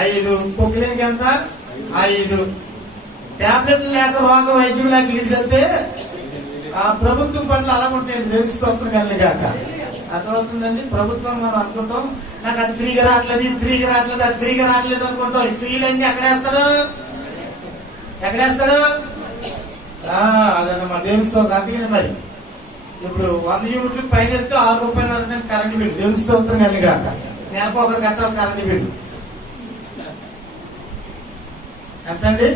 5. పొక్కులేనికి ఎంత? 5. టాబ్లెట్లు లేక రోగం వైద్యం లేక ఇడిచెళ్తే ఆ ప్రభుత్వం పట్ల అలా ఉంటాయండి. దేవుని స్తోత్రం కలిగాక. అర్థమవుతుందండి. ప్రభుత్వం మనం అనుకుంటాం, నాకు అది ఫ్రీగా రావట్లేదు, ఇది ఫ్రీగా రావట్లేదు, అది ఫ్రీగా రావట్లేదు అనుకుంటాం. ఈ ఫ్రీలు అన్ని ఎక్కడేస్తాడు? అదన్నమాట. దేవుని స్తోత్రం. అందుకని మరి ఇప్పుడు 100 యూనిట్లకు పైన వెళ్తే ₹6 కరెంట్ బిల్లు. దేవుని స్తోత్రం కలిగాక. నెలకు ఒకరు కట్టాలి కరెంట్ బిల్లు. ఎంతండి?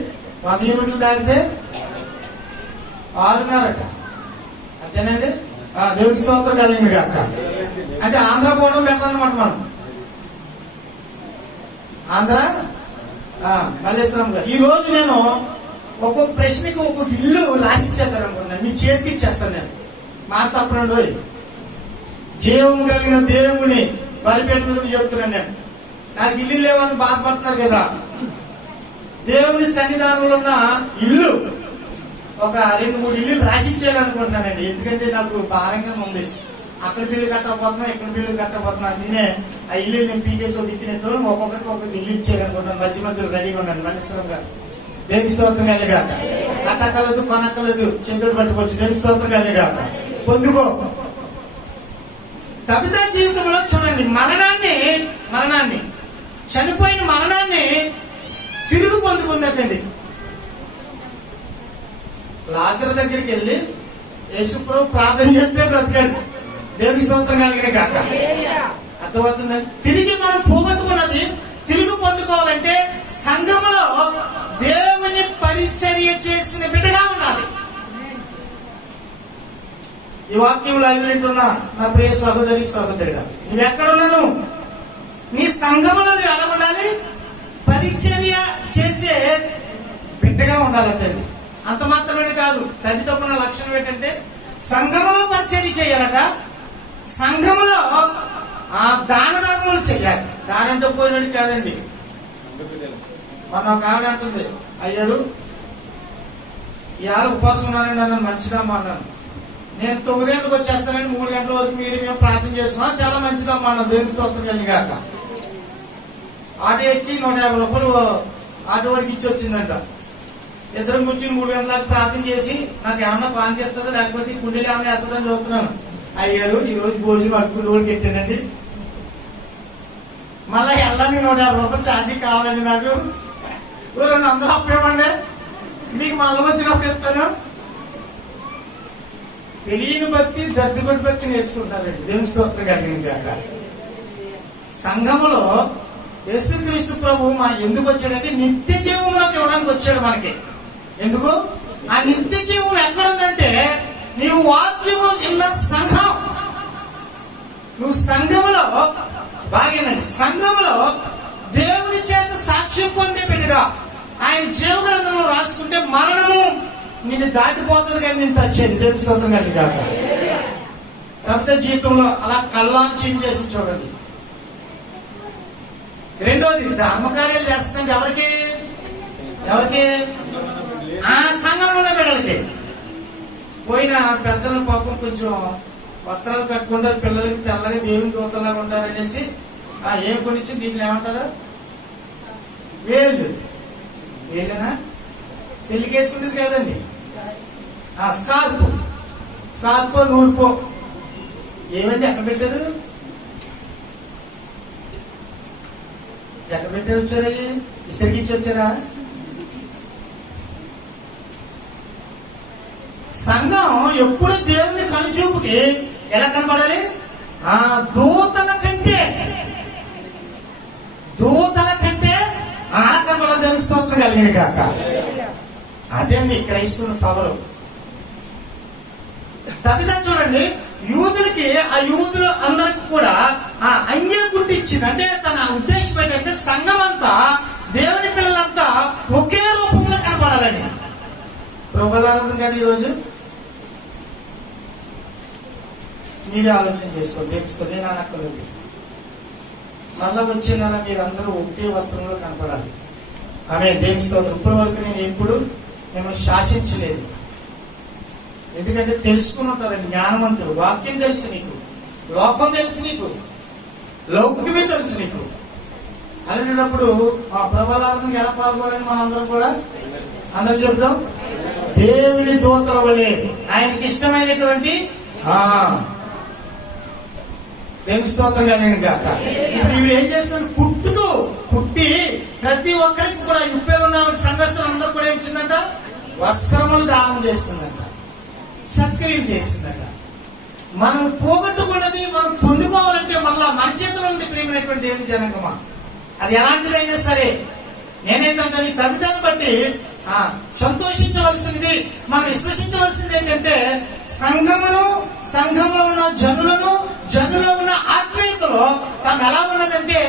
100 యూనిట్లు దాటితే 6.5 అంతేనండి. దేవుని స్తోత్రం కలిగింది కాక. అంటే ఆంధ్ర పోవడం బెటర్ అనమాట. మనం ఆంధ్ర మల్లేశ్వరం గారు ఈ రోజు నేను ఒక్కొక్క ప్రశ్నకి ఒక్కొక్క ఇల్లు రాసిచ్చేస్తాను అనుకున్నాను. మీ చేతికి ఇచ్చేస్తాను. నేను మాట తప్పనండి. జీవం కలిగిన దేవుని బలిపెట్టుదని చెప్తున్నాను. నేను నాకు ఇల్లు లేవని బాధపడుతున్నారు కదా. దేవుని సన్నిధానంలో ఉన్న ఇల్లు ఒక 2-3 ఇల్లు రాసిచ్చేయాలనుకుంటున్నానండి. ఎందుకంటే నాకు భారంగా ఉంది. అక్కడ బిల్లు కట్టకపోతున్నాం, ఇక్కడ బిల్లు కట్టకపోతున్నాం. అందుకనే ఆ ఇల్లు నేను పీకేసి దిక్కినట్టు ఒక్కొక్కరికి ఒక్కొక్క ఇల్లు ఇచ్చేయాలనుకుంటున్నాను. మధ్యలో రెడీగా ఉన్నాను. మల్లేశ్వరం గారు దేవుని స్తోత్రం కలిగాక. కట్టక్కలేదు, కొనక్కలేదు, చేతులు పట్టుకోవచ్చు. దేవుని స్తోత్రం కలిగాక. పొందుకో. తబితా జీవితంలో చూడండి, మరణాన్ని చనిపోయిన మరణాన్ని తిరిగి పొందుకుందటండి. లాజరు దగ్గరికి వెళ్ళి యేసుప్రభు ప్రార్థన చేస్తే బ్రతకండి. దేవుని స్తోత్రం కలిగిన కాక. అర్థమవుతుందండి. తిరిగి మనం పోగొట్టుకున్నది తిరిగి పొందుకోవాలంటే సంఘములో దేవుని పరిచర్య చేసిన బిడ్డగా ఉండాలి. ఈ వాక్యంలో వింటున్నా నా ప్రియ సహోదరుడా, నువ్వెక్కడున్నాను? నీ సంఘములో నువ్వు ఎలా ఉండాలి? పరిచర్య చేసే బిడ్డగా ఉండాలంటండి. అంత మాత్రమే కాదు. తల్లితోకున్న లక్షణం ఏంటంటే సంఘములో పరిచర్య చేయాలట. సంఘములో దాన ధర్మాలు చేయాలి. దానంటే పోయినట్టు కాదండి. మన ఒక ఆవిడ అంటుంది, అయ్యారు ఇవాళ ఉపవాసం ఉన్నానండి అన్నాను. మంచిదమ్మా అన్నాను. నేను 9 గంటలకు వచ్చేస్తానని 3 గంటల వరకు మేము ప్రార్థన చేస్తున్నాం. చాలా మంచిదమ్మా అన్నాను. దేవుని స్తోత్రం కలిగాక. ఆటో ఎక్కి ₹150 ఆటో వరకు ఇచ్చి వచ్చిందంట. ఇద్దరం కూర్చుని 3 గంటలకు ప్రార్థన చేసి నాకు ఏమన్నా పాన్ చేస్తుందో లేకపోతే కుండీలు ఏమన్నా వేస్తుందని చూస్తున్నాను. అయ్యారు ఈ రోజు భోజనం అడుగులు కూడా పెట్టానండి. మళ్ళీ వెళ్ళాలని ₹150 ఛార్జీ కావాలండి. నాకు 200 అప్పేమండి, మీకు మళ్ళీ వచ్చినప్పుడు ఇస్తాను. తెలియని భక్తి, దద్దుబడి భక్తి నేర్చుకుంటారండి. దేవుని స్తోత్రం కలిగింది కాక. సంఘములో యేసుక్రీస్తు ప్రభు ఎందుకు వచ్చాడంటే నిత్య జీవంలోకి ఇవ్వడానికి వచ్చాడు మనకి. ఎందుకు? ఆ నిత్య జీవం ఎక్కడుందంటే నీవు వాక్యము విన్న సంఘం. నువ్వు సంఘములో బాగేనండి. సంఘములో దేవుని చేత సాక్ష్యం పొందే బిడ్డగా ఆయన జీవ గ్రంథంలో రాసుకుంటే మరణము నిన్ను దాటిపోతుంది కానీ నేను టచ్ చేయండి. దేవుని స్తోత్రం కలిగి కాక. రక్త జీవితంలో అలా కళ్ళాన్ని చేసి చూడండి. రెండోది, ధర్మకార్యాలు చేస్తుంది ఎవరికి? ఆ సంఘంలో ఉన్న బిడ్డలకి. పోయిన పెద్దల పాపం కొంచెం వస్త్రాలు కట్టుకుంటారు, పిల్లలకి తెల్లగా దేవుని దూతలాగా ఉంటారు అనేసి ఏం కొనిచ్చి దీన్ని ఏమంటారు? వేలేనా? పెళ్లికి వేసుకుంటుంది కదండి. స్కార్పో నూర్పో ఏమండి ఎక్కడ పెట్టారు? ఎక్కడ పెట్టారు? వచ్చారా? ఇస్తరికి ఇచ్చి వచ్చారా? సంఘం ఎప్పుడు దేవుని కనుచూపుకి ఎలా కనపడాలి? దూతల కంటే కనపడాలి. దేవుని స్తోత్రం కలిగిన కాక. అదే మీ క్రైస్తవుల పవరు. తప్పిదా చూడండి, యూదులకి ఆ యూదులు అందరికి కూడా అంగే గుడ్డి ఇచ్చింది. అంటే తన ఉద్దేశం ఏంటంటే సంఘం అంతా, దేవుని పిల్లలంతా ఒకే రూపంలో కనపడాలని. ప్రభులారాధన కదా ఈరోజు. మీరే ఆలోచన చేసుకోండి. తెలుస్తుంది నేను అనక్కర్లేదు. మళ్ళా వచ్చే నెల మీరందరూ ఒకే వస్త్రంలో కనపడాలి. ఆమె దేవుని స్తోత్రం. ఇప్పటి వరకు నేను ఎప్పుడు మిమ్మల్ని శాసించలేదు. ఎందుకంటే తెలుసుకుని ఉంటారండి జ్ఞానవంతులు. వాక్యం తెలుసు నీకు, లోకం తెలుసు నీకు, లౌకికమే తెలుసు నీకు. అలాంటప్పుడు ఆ ప్రభులారాధనకి ఎలా పాల్గొనాలని మనందరం కూడా అందరూ చెప్తాం. దేవుని దూతల వలె ఆయనకి ఇష్టమైనటువంటి దేవుని స్తోత్రం కలిగిన గాక. ఇప్పుడు ఇవి ఏం చేస్తున్నాడు? కుట్టి ప్రతి ఒక్కరికి కూడా యుద్ధంలో ఉన్న సంఘస్థులందరూ కూడా ఏం ఇచ్చిందంట? వస్త్రములు దానం చేస్తుందంట, సత్క్రియలు చేస్తుందంట. మనం పోగొట్టుకున్నది మనం పొందుకోవాలంటే మళ్ళా మన చేతిలో ఉంది ప్రియమైనటువంటి దేవుని జనాంగమా. అది ఎలాంటిదైనా సరే నేనేంటంటే ఈ కవితను బట్టి సంతోషించవలసింది, మనం విశ్వసించవలసింది ఏంటంటే సంఘంలో ఉన్న జనులో ఉన్న ఆత్మీయతలో తాము ఎలా ఉన్నదంటే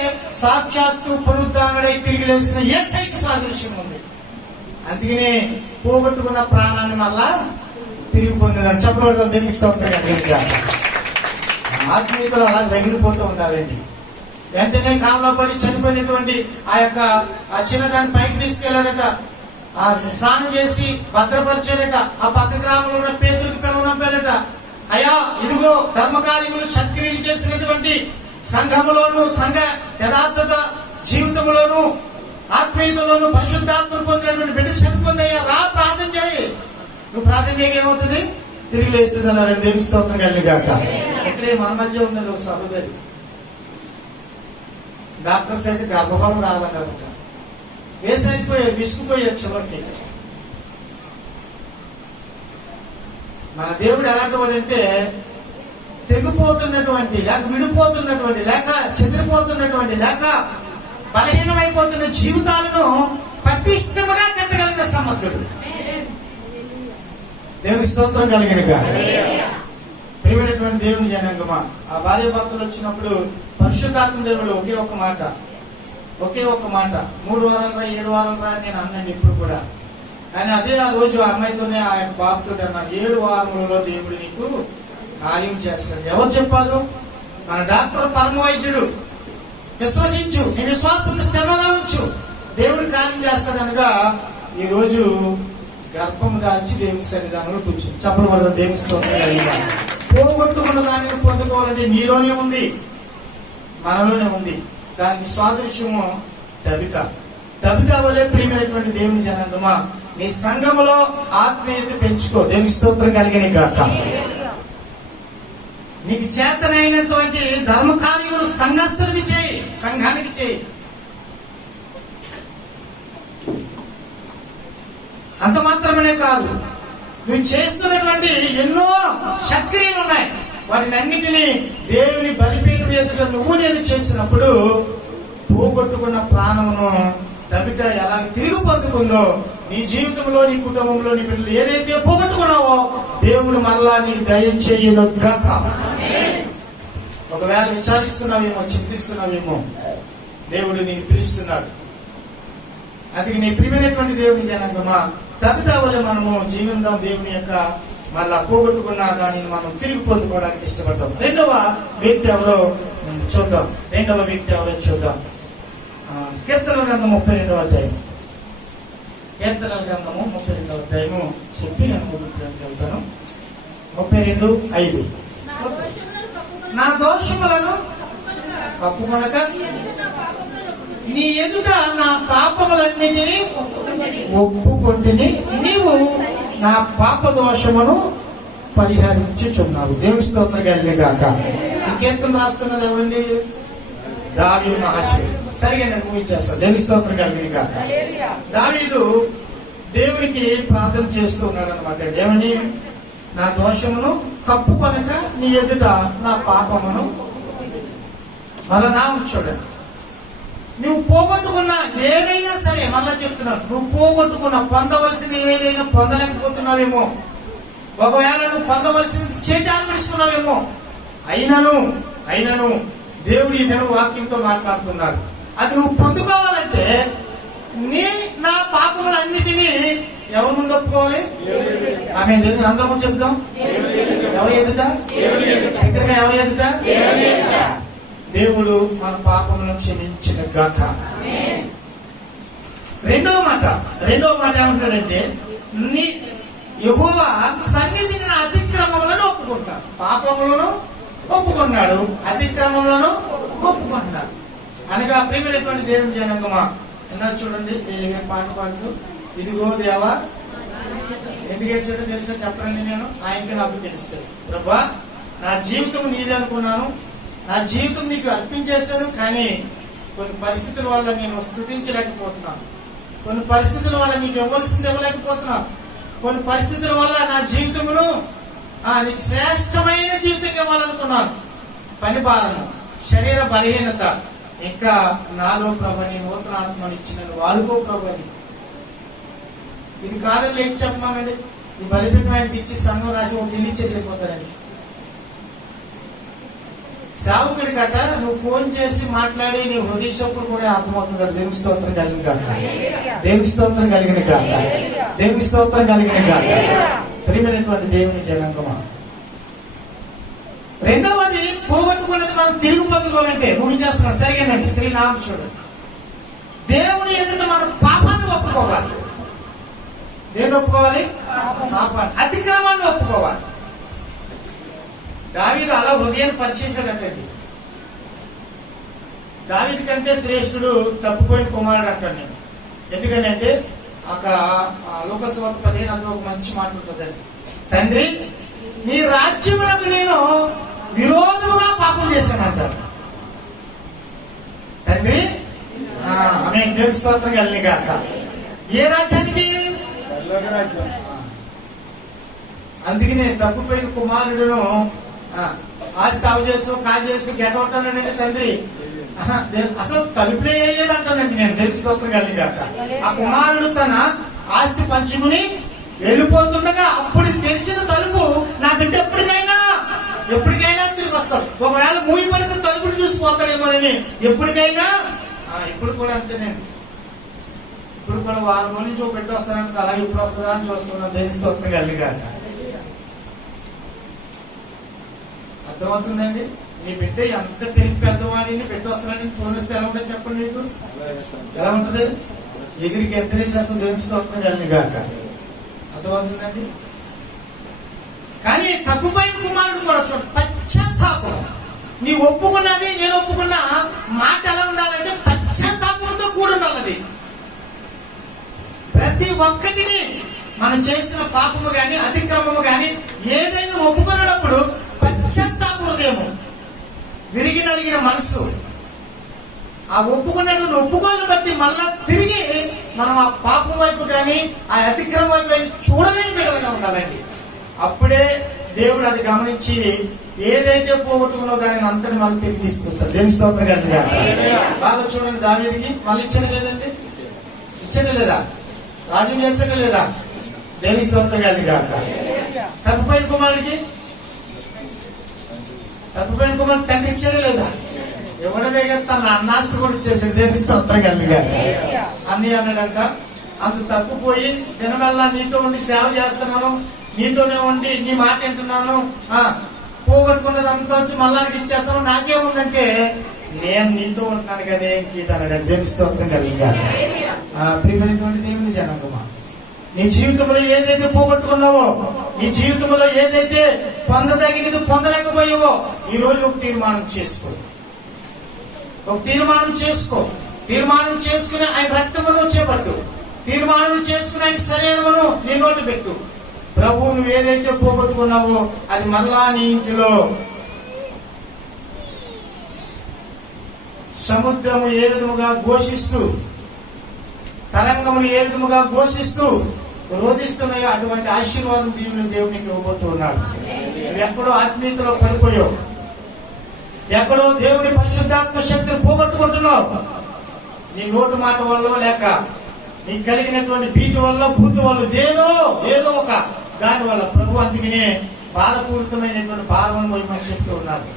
సాక్షాత్తు పునరుద్ధానుడై తిరిగి లేచిన యేసయ్యకి సాదృశ్యం ఉంది. అందుకనే పోగొట్టుకున్న ప్రాణాన్ని మళ్ళా తిరిగి పొందిందని చెప్పకూడదు. దేనిస్తూ ఉంటాయి ఆత్మీయతలు అలా రగిలిపోతూ ఉండాలండి. వెంటనే కాలంలో పడి చనిపోయినటువంటి ఆ యొక్క చిన్నదాన్ని పైకి తీసుకెళ్లారట, స్నానం చేసి భద్రపరిచారట. ఆ పక్క గ్రామంలో ఉన్న పేదలకు పిలవనంపారట. అయ్యా ఇదిగో ధర్మకార్యములు సత్క్రియలు చేసినటువంటి సంఘములోను సంఘ యథార్థత జీవితంలోను ఆత్మీయతలోను పరిశుద్ధాత్మను పొందినటువంటి బిడ్డ చనిపోయింది. అయ్యా రా ప్రార్థన చేయి. నువ్వు ప్రార్థన చేయక ఏమవుతుంది? తిరిగి లేస్తుంది అన్నారండి. దేవుని స్తోత్రం కలిగి గాక. ఇక్కడే మన మధ్య ఉందండి ఒక సహోదరి. డాక్టర్స్ అయితే గర్భఫలం రాదన్నారట. వేసైపోయారు, విసుకుపోయారు చివరికి. మన దేవుడు ఎలాంటి వాడంటే తెగిపోతున్నటువంటి లేక విడిపోతున్నటువంటి లేక చెదిరిపోతున్నటువంటి లేక బలహీనమైపోతున్న జీవితాలను పటిష్టముగా కట్టగలిగిన సమర్థుడు. దేవుని స్తోత్రం కలిగినగా. ప్రియమైనటువంటి దేవుని జనాంగమా, ఆ భార్య భర్తలు వచ్చినప్పుడు పరిశుద్ధాత్మ దేవుడు ఒకే ఒక్క మాట 3 వారాలు రా 7 వారాలు రా అని నేను అన్నాను ఇప్పుడు కూడా. కానీ అదే ఆ రోజు ఆ అమ్మాయితోనే ఆ యొక్క బాబుతో అన్నాను, 7 వారములలో దేవుడు నీకు కార్యం చేస్తాడు. ఎవరు చెప్పారు? మన డాక్టర్ పరమ వైద్యుడు. విశ్వసించు, నీ విశ్వాసం స్థిరంగా ఉంచు, దేవుడు కార్యం చేస్తాడనగా ఈ రోజు గర్భము దాల్చి దేవుని సన్నిధానంలో కూర్చుంది. చెప్పలు పడదా దేవుని స్తోత్రం. పోగొట్టుకున్న దానిని పొందుకోవాలంటే నీలోనే ఉంది, మనలోనే ఉంది. దానికి సాదృశ్యము దబిత వలె ప్రియమైనటువంటి దేవుని జనాంగమా, నీ సంఘములో ఆత్మీయత పెంచుకో. దేవుని స్తోత్రం కలిగిన గాక. నీకు చేతనైనటువంటి ధర్మ కార్యములు సంఘస్థులకి చేయి, సంఘానికి చేయి. అంత మాత్రమే కాదు, నువ్వు చేస్తున్నటువంటి ఎన్నో సత్క్రియలు ఉన్నాయి. వాటిని అన్నిటినీ దేవుని బలిపీఠం ఎదుట నువ్వు నేను చేసినప్పుడు పోగొట్టుకున్న ప్రాణమును దబిత ఎలా తిరిగి పొందుకుందో నీ జీవితంలో, నీ కుటుంబంలో, నీ బిడ్డలు ఏదైతే పోగొట్టుకున్నావో దేవుడు మళ్ళా నీకు దయచేయును గాక. ఒకవేళ విచారిస్తున్నావేమో, చింతిస్తున్నావేమో, దేవుడు నేను పిలుస్తున్నాడు. అది నీ ప్రియమైనటువంటి దేవుని జనాంగమా, దబిత వల్ల మనము జీవిద్దాం. దేవుని యొక్క మళ్ళా పోగొట్టుకున్న దానిని మనం తిరిగి పొందుకోవడానికి ఇష్టపడతాం. రెండవ వ్యక్తి ఎవరో చూద్దాం. కీర్తనల గ్రంథం 32వ అధ్యాయం. కీర్తనల గ్రంథము 32వ అధ్యాయము చెప్పి నేను ముగించడానికి వెళ్తాను. 32:5. నా దోషములను కప్పుకొనక నీ ఎదుట నా పాపములన్నిటినీ ఒప్పుకొంటిని, నీవు నా పాప దోషమును పరిహరించుచున్నావు. దేవుని స్తోత్రం కలిగిన గాక. ఈ కీర్తన రాస్తున్నది ఎవరండి? దావీదు మహాశయుడు. సరిగా నేను ముగించేస్తాను. దేవుని స్తోత్రం కలిగిన గాక. దావీదు దేవునికి ప్రార్థన చేస్తూ ఉన్నాడు అనమాట. ఏమని? నా దోషమును కప్పుకొనక నీ ఎదుట నా పాపమును. మళ్ళా నా చూడండి, నువ్వు పోగొట్టుకున్న ఏదైనా సరే, మళ్ళా చెప్తున్నావు, నువ్వు పోగొట్టుకున్న పొందవలసిన ఏదైనా పొందలేకపోతున్నావేమో, ఒకవేళ నువ్వు పొందవలసింది చేజార్పిస్తున్నావేమో, అయినను దేవుడు ఈ దిన వాక్యంతో మాట్లాడుతున్నాడు. అది నువ్వు పొందుకోవాలంటే నా పాపములన్నిటినీ ఎవరి ముందు ఒప్పుకోవాలి? ఆమె దేవుని అందరము చెప్తాం. ఎవరు ఎదుట? ఎవరు ఎదుట? దేవుడు మన పాపములను క్షమించిన గాక. రెండవ మాట ఏమంటాడంటే, యెహోవా సన్నిధిని అతిక్రమములను ఒప్పుకుంటాడు. పాపములను ఒప్పుకున్నాడు, అతిక్రమములను ఒప్పుకుంటున్నాడు అనగా ప్రియమైనటువంటి దేవుని జనాంగమా. చూడండి, పాట పాడుతూ, ఇదిగో దేవా ఎందుకు ఏడ్చాడో తెలుసా చెప్పండి. నేను ఆయనకి నాకు తెలుస్తుంది. ప్రభా, నా జీవితం నీదే అనుకున్నాను, నా జీవితం నీకు అర్పించేశాను, కానీ కొన్ని పరిస్థితుల వల్ల నేను స్తుతించలేకపోతున్నాను, కొన్ని పరిస్థితుల వల్ల నీకు ఇవ్వాల్సింది ఇవ్వలేకపోతున్నాను, కొన్ని పరిస్థితుల వల్ల నా జీవితమును నీకు శ్రేష్టమైన జీవితం ఇవ్వాలనుకున్నాను. పని భారము, శరీర బలహీనత, ఇంకా నాలో ప్రభుని నూతన ఆత్మను ఇచ్చిన వాడుకో ప్రభుని. ఇది కాదని ఏం చెప్పమానండి? ఈ బలిపీఠం ఆయనకి ఇచ్చి సంఘం రాసి ఒక ఇల్లు ఇచ్చేసిపోతారండి. సేవకుడి గట నువ్వు ఫోన్ చేసి మాట్లాడి నీ హృదయ చొప్పులు కూడా అర్థమవుతుంది. దేవుని స్తోత్రం కలిగిన కాక, దేవుని స్తోత్రం కలిగిన కాక, దేవుని స్తోత్రం కలిగిన కాక. ప్రియమైనటువంటి దేవుని జనాంగమా, రెండవది పోగొట్టుకున్నది మనం తిరిగి పొందుకోవాలంటే ముగించేస్తున్నాడు. సరిగానండి, స్త్రీ నామం చూడండి. దేవుని ఎదుట మనం పాపాన్ని ఒప్పుకోవాలి. దేన్ని ఒప్పుకోవాలి? పాపాన్ని, అతిక్రమాన్ని ఒప్పుకోవాలి. దావీదు అలా హృదయాన్ని పరిచేశాడటండి. దావీదు కంటే శ్రేష్ఠుడు తప్పిపోయిన కుమారుడు అంటాను నేను. ఎందుకనంటే అక్కడ లోకసువార్త 15 ఒక మంచి మాట ఉంటుందండి. తండ్రి, నీ రాజ్యమునకు నేను విరోధముగా పాపం చేశానంటారు. తండ్రి ఆమె దేవుని స్తోత్రం కలిగిన గాక. ఏ రాజ్యానికి? అందుకనే తప్పిపోయిన కుమారుడును ఆస్తి అవ చేసు కాజేసు గెటవుతానండి తండ్రి. అసలు తలుపులే వేయలేదు అంటానండి నేను. దేవుని స్తోత్రం కలిగిన గాక. ఆ కుమారుడు తన ఆస్తి పంచుకుని వెళ్ళిపోతుండగా అప్పుడు తెలిసిన తలుపు నా బిడ్డ ఎప్పటికైనా తిరిగి వస్తాడు. ఒకవేళ మూయి పడిన తలుపులు చూసిపోతాడేమోనని ఎప్పటికైనా. ఇప్పుడు కూడా అంతేనండి. ఇప్పుడు కూడా వారం రోజుల నుంచి ఒక బిడ్డ వస్తానంటే అలాగే ఇప్పుడు వస్తుందా అని చూస్తున్నాను. దేవుని స్తోత్రం కలిగిన గాక. అర్థమవుతుందండి? నీ బిడ్డ ఎంత పెద్దవాడిని బిడ్డ వస్తున్నాడని ఫోన్ వస్తే ఎలా ఉంటుంది చెప్పండి. మీకు ఎలా ఉంటుంది? ఎగిరికి ఎంత చేసేస్తుంది. దేవుని స్తోత్రం కలిగిన గాక. అర్థమవుతుందండి? కానీ తప్పుపైన కుమారుడు కూడా చూడ పశ్చాత్తాపం. నీ ఒప్పుకున్నది నేను ఒప్పుకున్న మాట ఎలా ఉండాలంటే పశ్చాత్తాపంతో కూడి ఉండాలి. ప్రతి ఒక్కటిని మనం చేసిన పాపము గాని అతిక్రమము గాని ఏదైనా ఒప్పుకున్నప్పుడు పశ్చాత్తాప హృదయము, విరిగి నలిగిన మనసు, ఆ ఒప్పుకున్నట్టు ఒప్పుకోని బట్టి మళ్ళా తిరిగి మనం ఆ పాపం వైపు కానీ ఆ అతిక్రమం వైపు కానీ చూడలేని బిడ్డలుగా ఉండాలండి. అప్పుడే దేవుడు అది గమనించి ఏదైతే పోగొట్టుకున్నో దానిని అంతని మళ్ళీ తిరిగి తీసుకొస్తారు. దేవుని స్తోత్రం కలిగిన గాక. బాగా చూడండి, దావీదుకి మళ్ళీ ఇచ్చాడు లేదండి? ఇచ్చాడు లేదా? రాజు చేశాడు లేదా? దేవుని స్తోత్రం కలిగిన గాక. తప్పిపోయిన కుమారుడికి తండ్రి ఇచ్చాడు లేదా? ఎవడమే తన అన్నాస్తి కూడా ఇచ్చేసాడు. దేవుని స్తోత్రం కలిగిన గాక. అన్ని అన్నాడంట, అంత తప్పిపోయి దినమెల్లా నీతో ఉండి సేవ చేస్తున్నాను, నీతోనే ఉండి నీ మాట వింటున్నాను, పోగొట్టుకున్నది అంతా వచ్చి మళ్ళా ఇచ్చేస్తాను, నాకేముందంటే నేను నీతో ఉంటున్నాను కదే గీతాడు. దేవుని స్తోత్రం కలిగిన గాక. ప్రియమైనటువంటి దేవుని జనాంగమా, నీ జీవితంలో ఏదైతే పోగొట్టుకున్నావో, నీ జీవితంలో ఏదైతే పొందదగినది పొందలేకపోయావో ఈ రోజు ఒక తీర్మానం చేసుకో. తీర్మానం చేసుకుని ఆయన రక్తమును చేపట్టు. తీర్మానం చేసుకుని ఆయన శరీరమును నీ నోటి పెట్టు. ప్రభు నువ్వు ఏదైతే పోగొట్టుకున్నావో అది మరలా నీ ఇంటిలో సముద్రము ఏ విధముగా ఘోషిస్తూ, తరంగములు ఏ విధముగా ఘోషిస్తూ రోధిస్తున్నాయో అటువంటి ఆశీర్వాదం దేవునికి ఇవ్వబోతూ ఉన్నాడు. నువ్వు ఎక్కడో ఆత్మీయతలో పడిపోయావు, ఎక్కడో దేవుని పరిశుద్ధాత్మ శక్తిని పోగొట్టుకుంటున్నావు. నీ నోటు మాట వల్ల లేక నీకు కలిగినటువంటి భీతి వల్ల భూతి వల్ల ఏదో ఒక దాని వల్ల ప్రభు అందుకనే భారపూరితమైనటువంటి భారమును మోయమని చెప్తూ ఉన్నారు.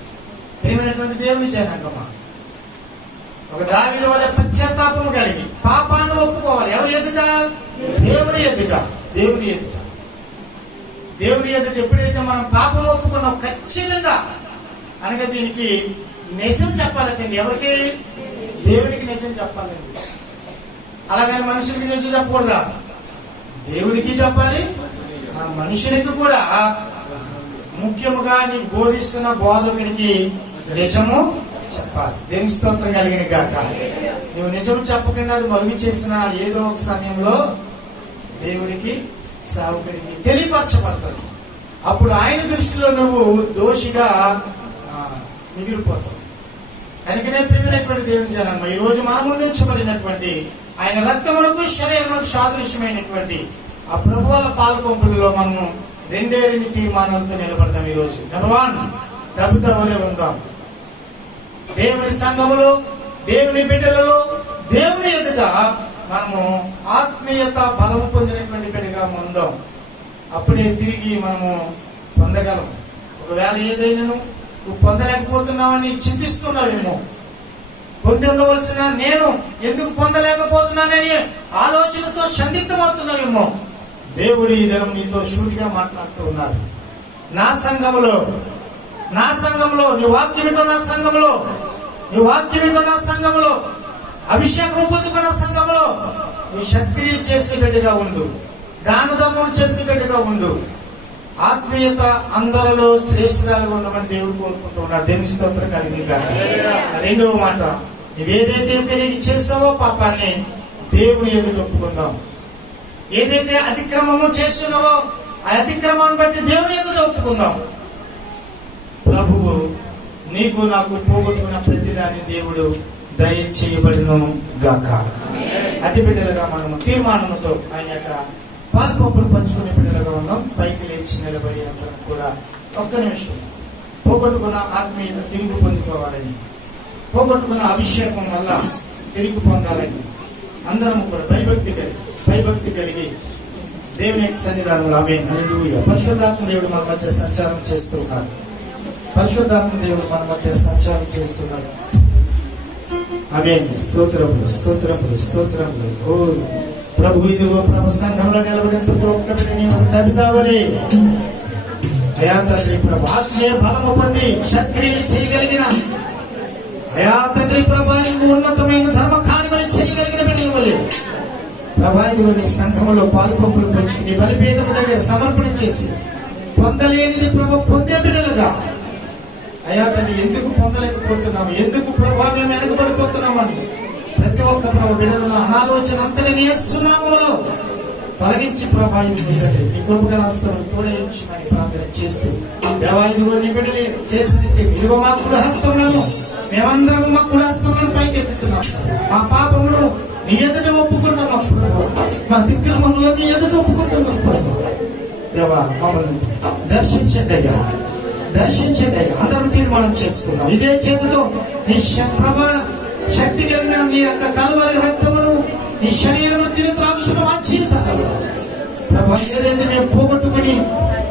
ప్రియమైనటువంటి దేవుని జనాంగమా, ఒక దావీదు వల్ల పశ్చాత్తాపం కలిగి పాపాన్ని ఒప్పుకోవాలి. ఎవరి ఎదుట? దేవుని ఎదుట. దేవుని ఎదుట ఎప్పుడైతే మనం పాపం ఒప్పుకున్నాం ఖచ్చితంగా అనగా దీనికి నిజం చెప్పాలండి. ఎవరికి? దేవునికి నిజం చెప్పాలండి. అలాగని మనుషులకి నిజం చెప్పకూడదా? దేవునికి చెప్పాలి, ఆ మనుషునికి కూడా. ముఖ్యముగా నీకు బోధిస్తున్న బోధకునికి నిజము చెప్పాలి. దేవుని స్తోత్రం కలిగిన గాక. నువ్వు నిజం చెప్పకుండా అది మరుగు చేసిన ఏదో ఒక సమయంలో దేవుడికి సేవకుడికి తెలియపరచబడుతుంది. అప్పుడు ఆయన దృష్టిలో నువ్వు దోషిగా మిగిలిపోతావు. కనుకనే ప్రియమైనటువంటి దేవుని జనాంగం, ఈ రోజు మనం ముందుంచబడినటువంటి ఆయన రక్తములకు శరీరములకు సాదృశ్యమైనటువంటి ఆ ప్రభువుల పాలకొంపులలో మనము రెండే రెండు తీర్మానాలతో నిలబడతాం. ఈ రోజు నెంబర్ 1, దబుదబలే ఉందాం. దేవుని సంఘములో, దేవుని బిడ్డలలో, దేవుని ఎదుట మనము ఆత్మీయత బలము పొందినటువంటి బిడ్డగా ఉందాం. అప్పుడే తిరిగి మనము పొందగలం. ఒకవేళ ఏదైనా నువ్వు పొందలేకపోతున్నావని చింతిస్తున్నావేమో, పొంది ఉండవలసిన నేను ఎందుకు పొందలేకపోతున్నానని ఆలోచనతో సందిగ్ధమవుతున్నావేమో, దేవుడు ఈ దినం నీతో సూటిగా మాట్లాడుతూ ఉన్నారు. నా సంఘంలో నీ వాక్యం వింటున్న సంఘంలో, నీ వాక్యం వింటున్న సంఘంలో, అభిషేకం పొందుకున్న సంఘంలో నువ్వు శక్తి చేసే బిడ్డగా ఉండు, దానధర్మం చేసే బిడ్డగా ఉండు. ఆత్మీయత అందరిలో శ్రేష్ఠురాలుగా ఉండమని దేవుడు కోరుకుంటూ ఉన్నారు. దేవుని స్తోత్రం కలిగి కాక. రెండవ మాట, నువ్వేదైతే తెలియక చేసావో పాపాన్ని దేవుని ఎదుట ఒప్పుకుందాం. ఏదైతే అతిక్రమము చేస్తున్నావో ఆ అతిక్రమాన్ని బట్టి దేవుని ఎదుట ఒప్పుకుందాం. ప్రభువు నీకు నాకు పోగొట్టుకున్న ప్రతిదాన్ని దేవుడు దయచేయబడును గాక. అతి బిడ్డలుగా మనము తీర్మానముతో ఆయన యొక్క పాల్పంపులు పంచుకునే బిడ్డలుగా ఉన్నాం. పైకి లేచి నిలబడి అందరం కూడా ఒక్క నిమిషం పోగొట్టుకున్న ఆత్మీయత తిరిగి పొందుకోవాలని, పోగొట్టుకున్న అభిషేకం వల్ల తిరిగి పొందాలని అందరం కూడా భయభక్తి కలిగి దేవుని యొక్క సన్నిధానంలో ఆమేన్ హల్లెలూయా. పరిశుద్ధాత్మ దేవుడు మన మధ్య సంచారం చేస్తున్నారు. పరిశుద్ధాత్మ దేవుడు మన మధ్య సంచారం చేస్తున్నారు. ఆమేన్. స్తోత్రములు. ఓ ప్రభు, ఇదిగో ప్రభు సంఘంలో నిలబడిన ప్రతి ఒక్కరిని నీవు తబితావలే అయా తండ్రి ప్రభు ఆత్మీయ బలము పొంది సత్క్రియలు చేయగలిగిన అయా తండ్రి ప్రభా, ఉన్నతమైన ధర్మ కార్యములు చేయగలిగిన బిడ్డలు ప్రభా, ఇదిగో నీ సంఘములో పాల్పంపులు పంచి నీ బలిపీఠం దగ్గర సమర్పణ చేసి పొందలేనిది ప్రభు పొందే బిడ్డలుగా అయా తండ్రి ఎందుకు పొందలేకపోతున్నాము, ఎందుకు ప్రభా మేము వెనకబడిపోతున్నామని ప్రతి ఒక్క ప్రభు బిడ్డలను అనాలోచన అంతనే నీ యేసునామములో తొలగించి ప్రభా నీ కృపగల హస్తమును తోడేయించి మరి ప్రార్థన చేస్తూ దేవా, ఇదిగో నీ బిడ్డలు చేసిన ఇదిగో మా కుడి హస్తములను మేమందరం మా కుడి హస్తములను పైకి ఎత్తుతున్నాం. మా పాపమును నీ ఎదుట ఒప్పుకుంటున్నాం ప్రభు, మా దిక్రమములను నీ ఎదుట ఒప్పుకుంటున్నాం ప్రభు. దేవా, మమ్మల్ని దర్శించండి. అందరం తీర్మానం చేసుకుందాం. ఇదే చేతితో నీ ప్రభా శక్తి కలిగిన నీ యొక్క కల్వరి రక్తమును నీ శరీరము తిరిగి త్రాగుచున్న వాంఛిత ప్రభా, ఏదైతే మేము పోగొట్టుకుని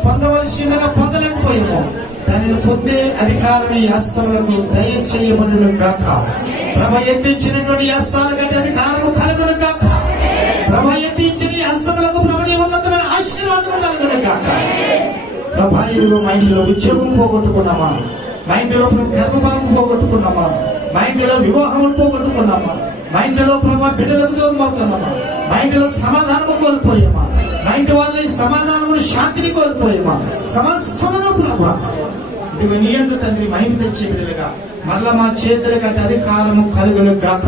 పొందవలసిందిగా పొందలేకపోయామో దానిని పొందే అధికారం ఈ హస్తములకు దయచేయబడును గాక. ప్రభా, ఎత్తించినటువంటి హస్తాల కంటే అధికారము కలుగును గాక. ప్రభా, ఎత్తించిన ఈ హస్తములకు ప్రభుని ఉన్నతమైన ఆశీర్వాదము కలుగును గాక. ప్రభా, ఇదిగో మా ఇంట్లో ఉద్యోగం పోగొట్టుకున్నామా, మా ఇంట్లో గర్భఫలం పోగొట్టుకున్నామా, మా ఇంట్లో వివాహం పోగొట్టుకున్నామా, మా ఇంట్లో ప్రభా బిడ్డలకు దూరం అవుతున్నామా, మా ఇంట్లో సమాధానము కోల్పోయామా, మా ఇంటి వాళ్ళ సమాధానమును శాంతిని కోల్పోయామా, సమస్తమును ప్రభా ఇదిగో నీ యందు తండ్రి మహిమ తెచ్చే బిడ్డలుగా మళ్ళా మా చేతుల కంటే అధికారము కలుగును గాక.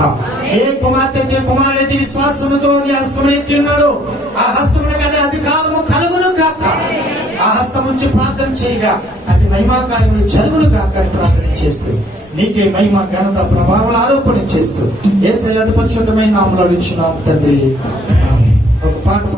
ఏ కుమార్తె కుమారుడైతే విశ్వాసముతో నీ హస్తమును ఎత్తి ఉన్నాడు ఆ హస్తముల కంటే అధికారము కలుగును గాక. ఆ హస్తం నుంచి ప్రార్థన చేయగా అటు మహిమా కార్యములు జరుగును గాక అని ప్రార్థన చేస్తూ నీకే మహిమ ఘనత ప్రభావాలు ఆరోపణ చేస్తూ యేసయ్య పరిశుద్ధమైన నామములో అడుగుచున్నాము తండ్రి. ఒక పాట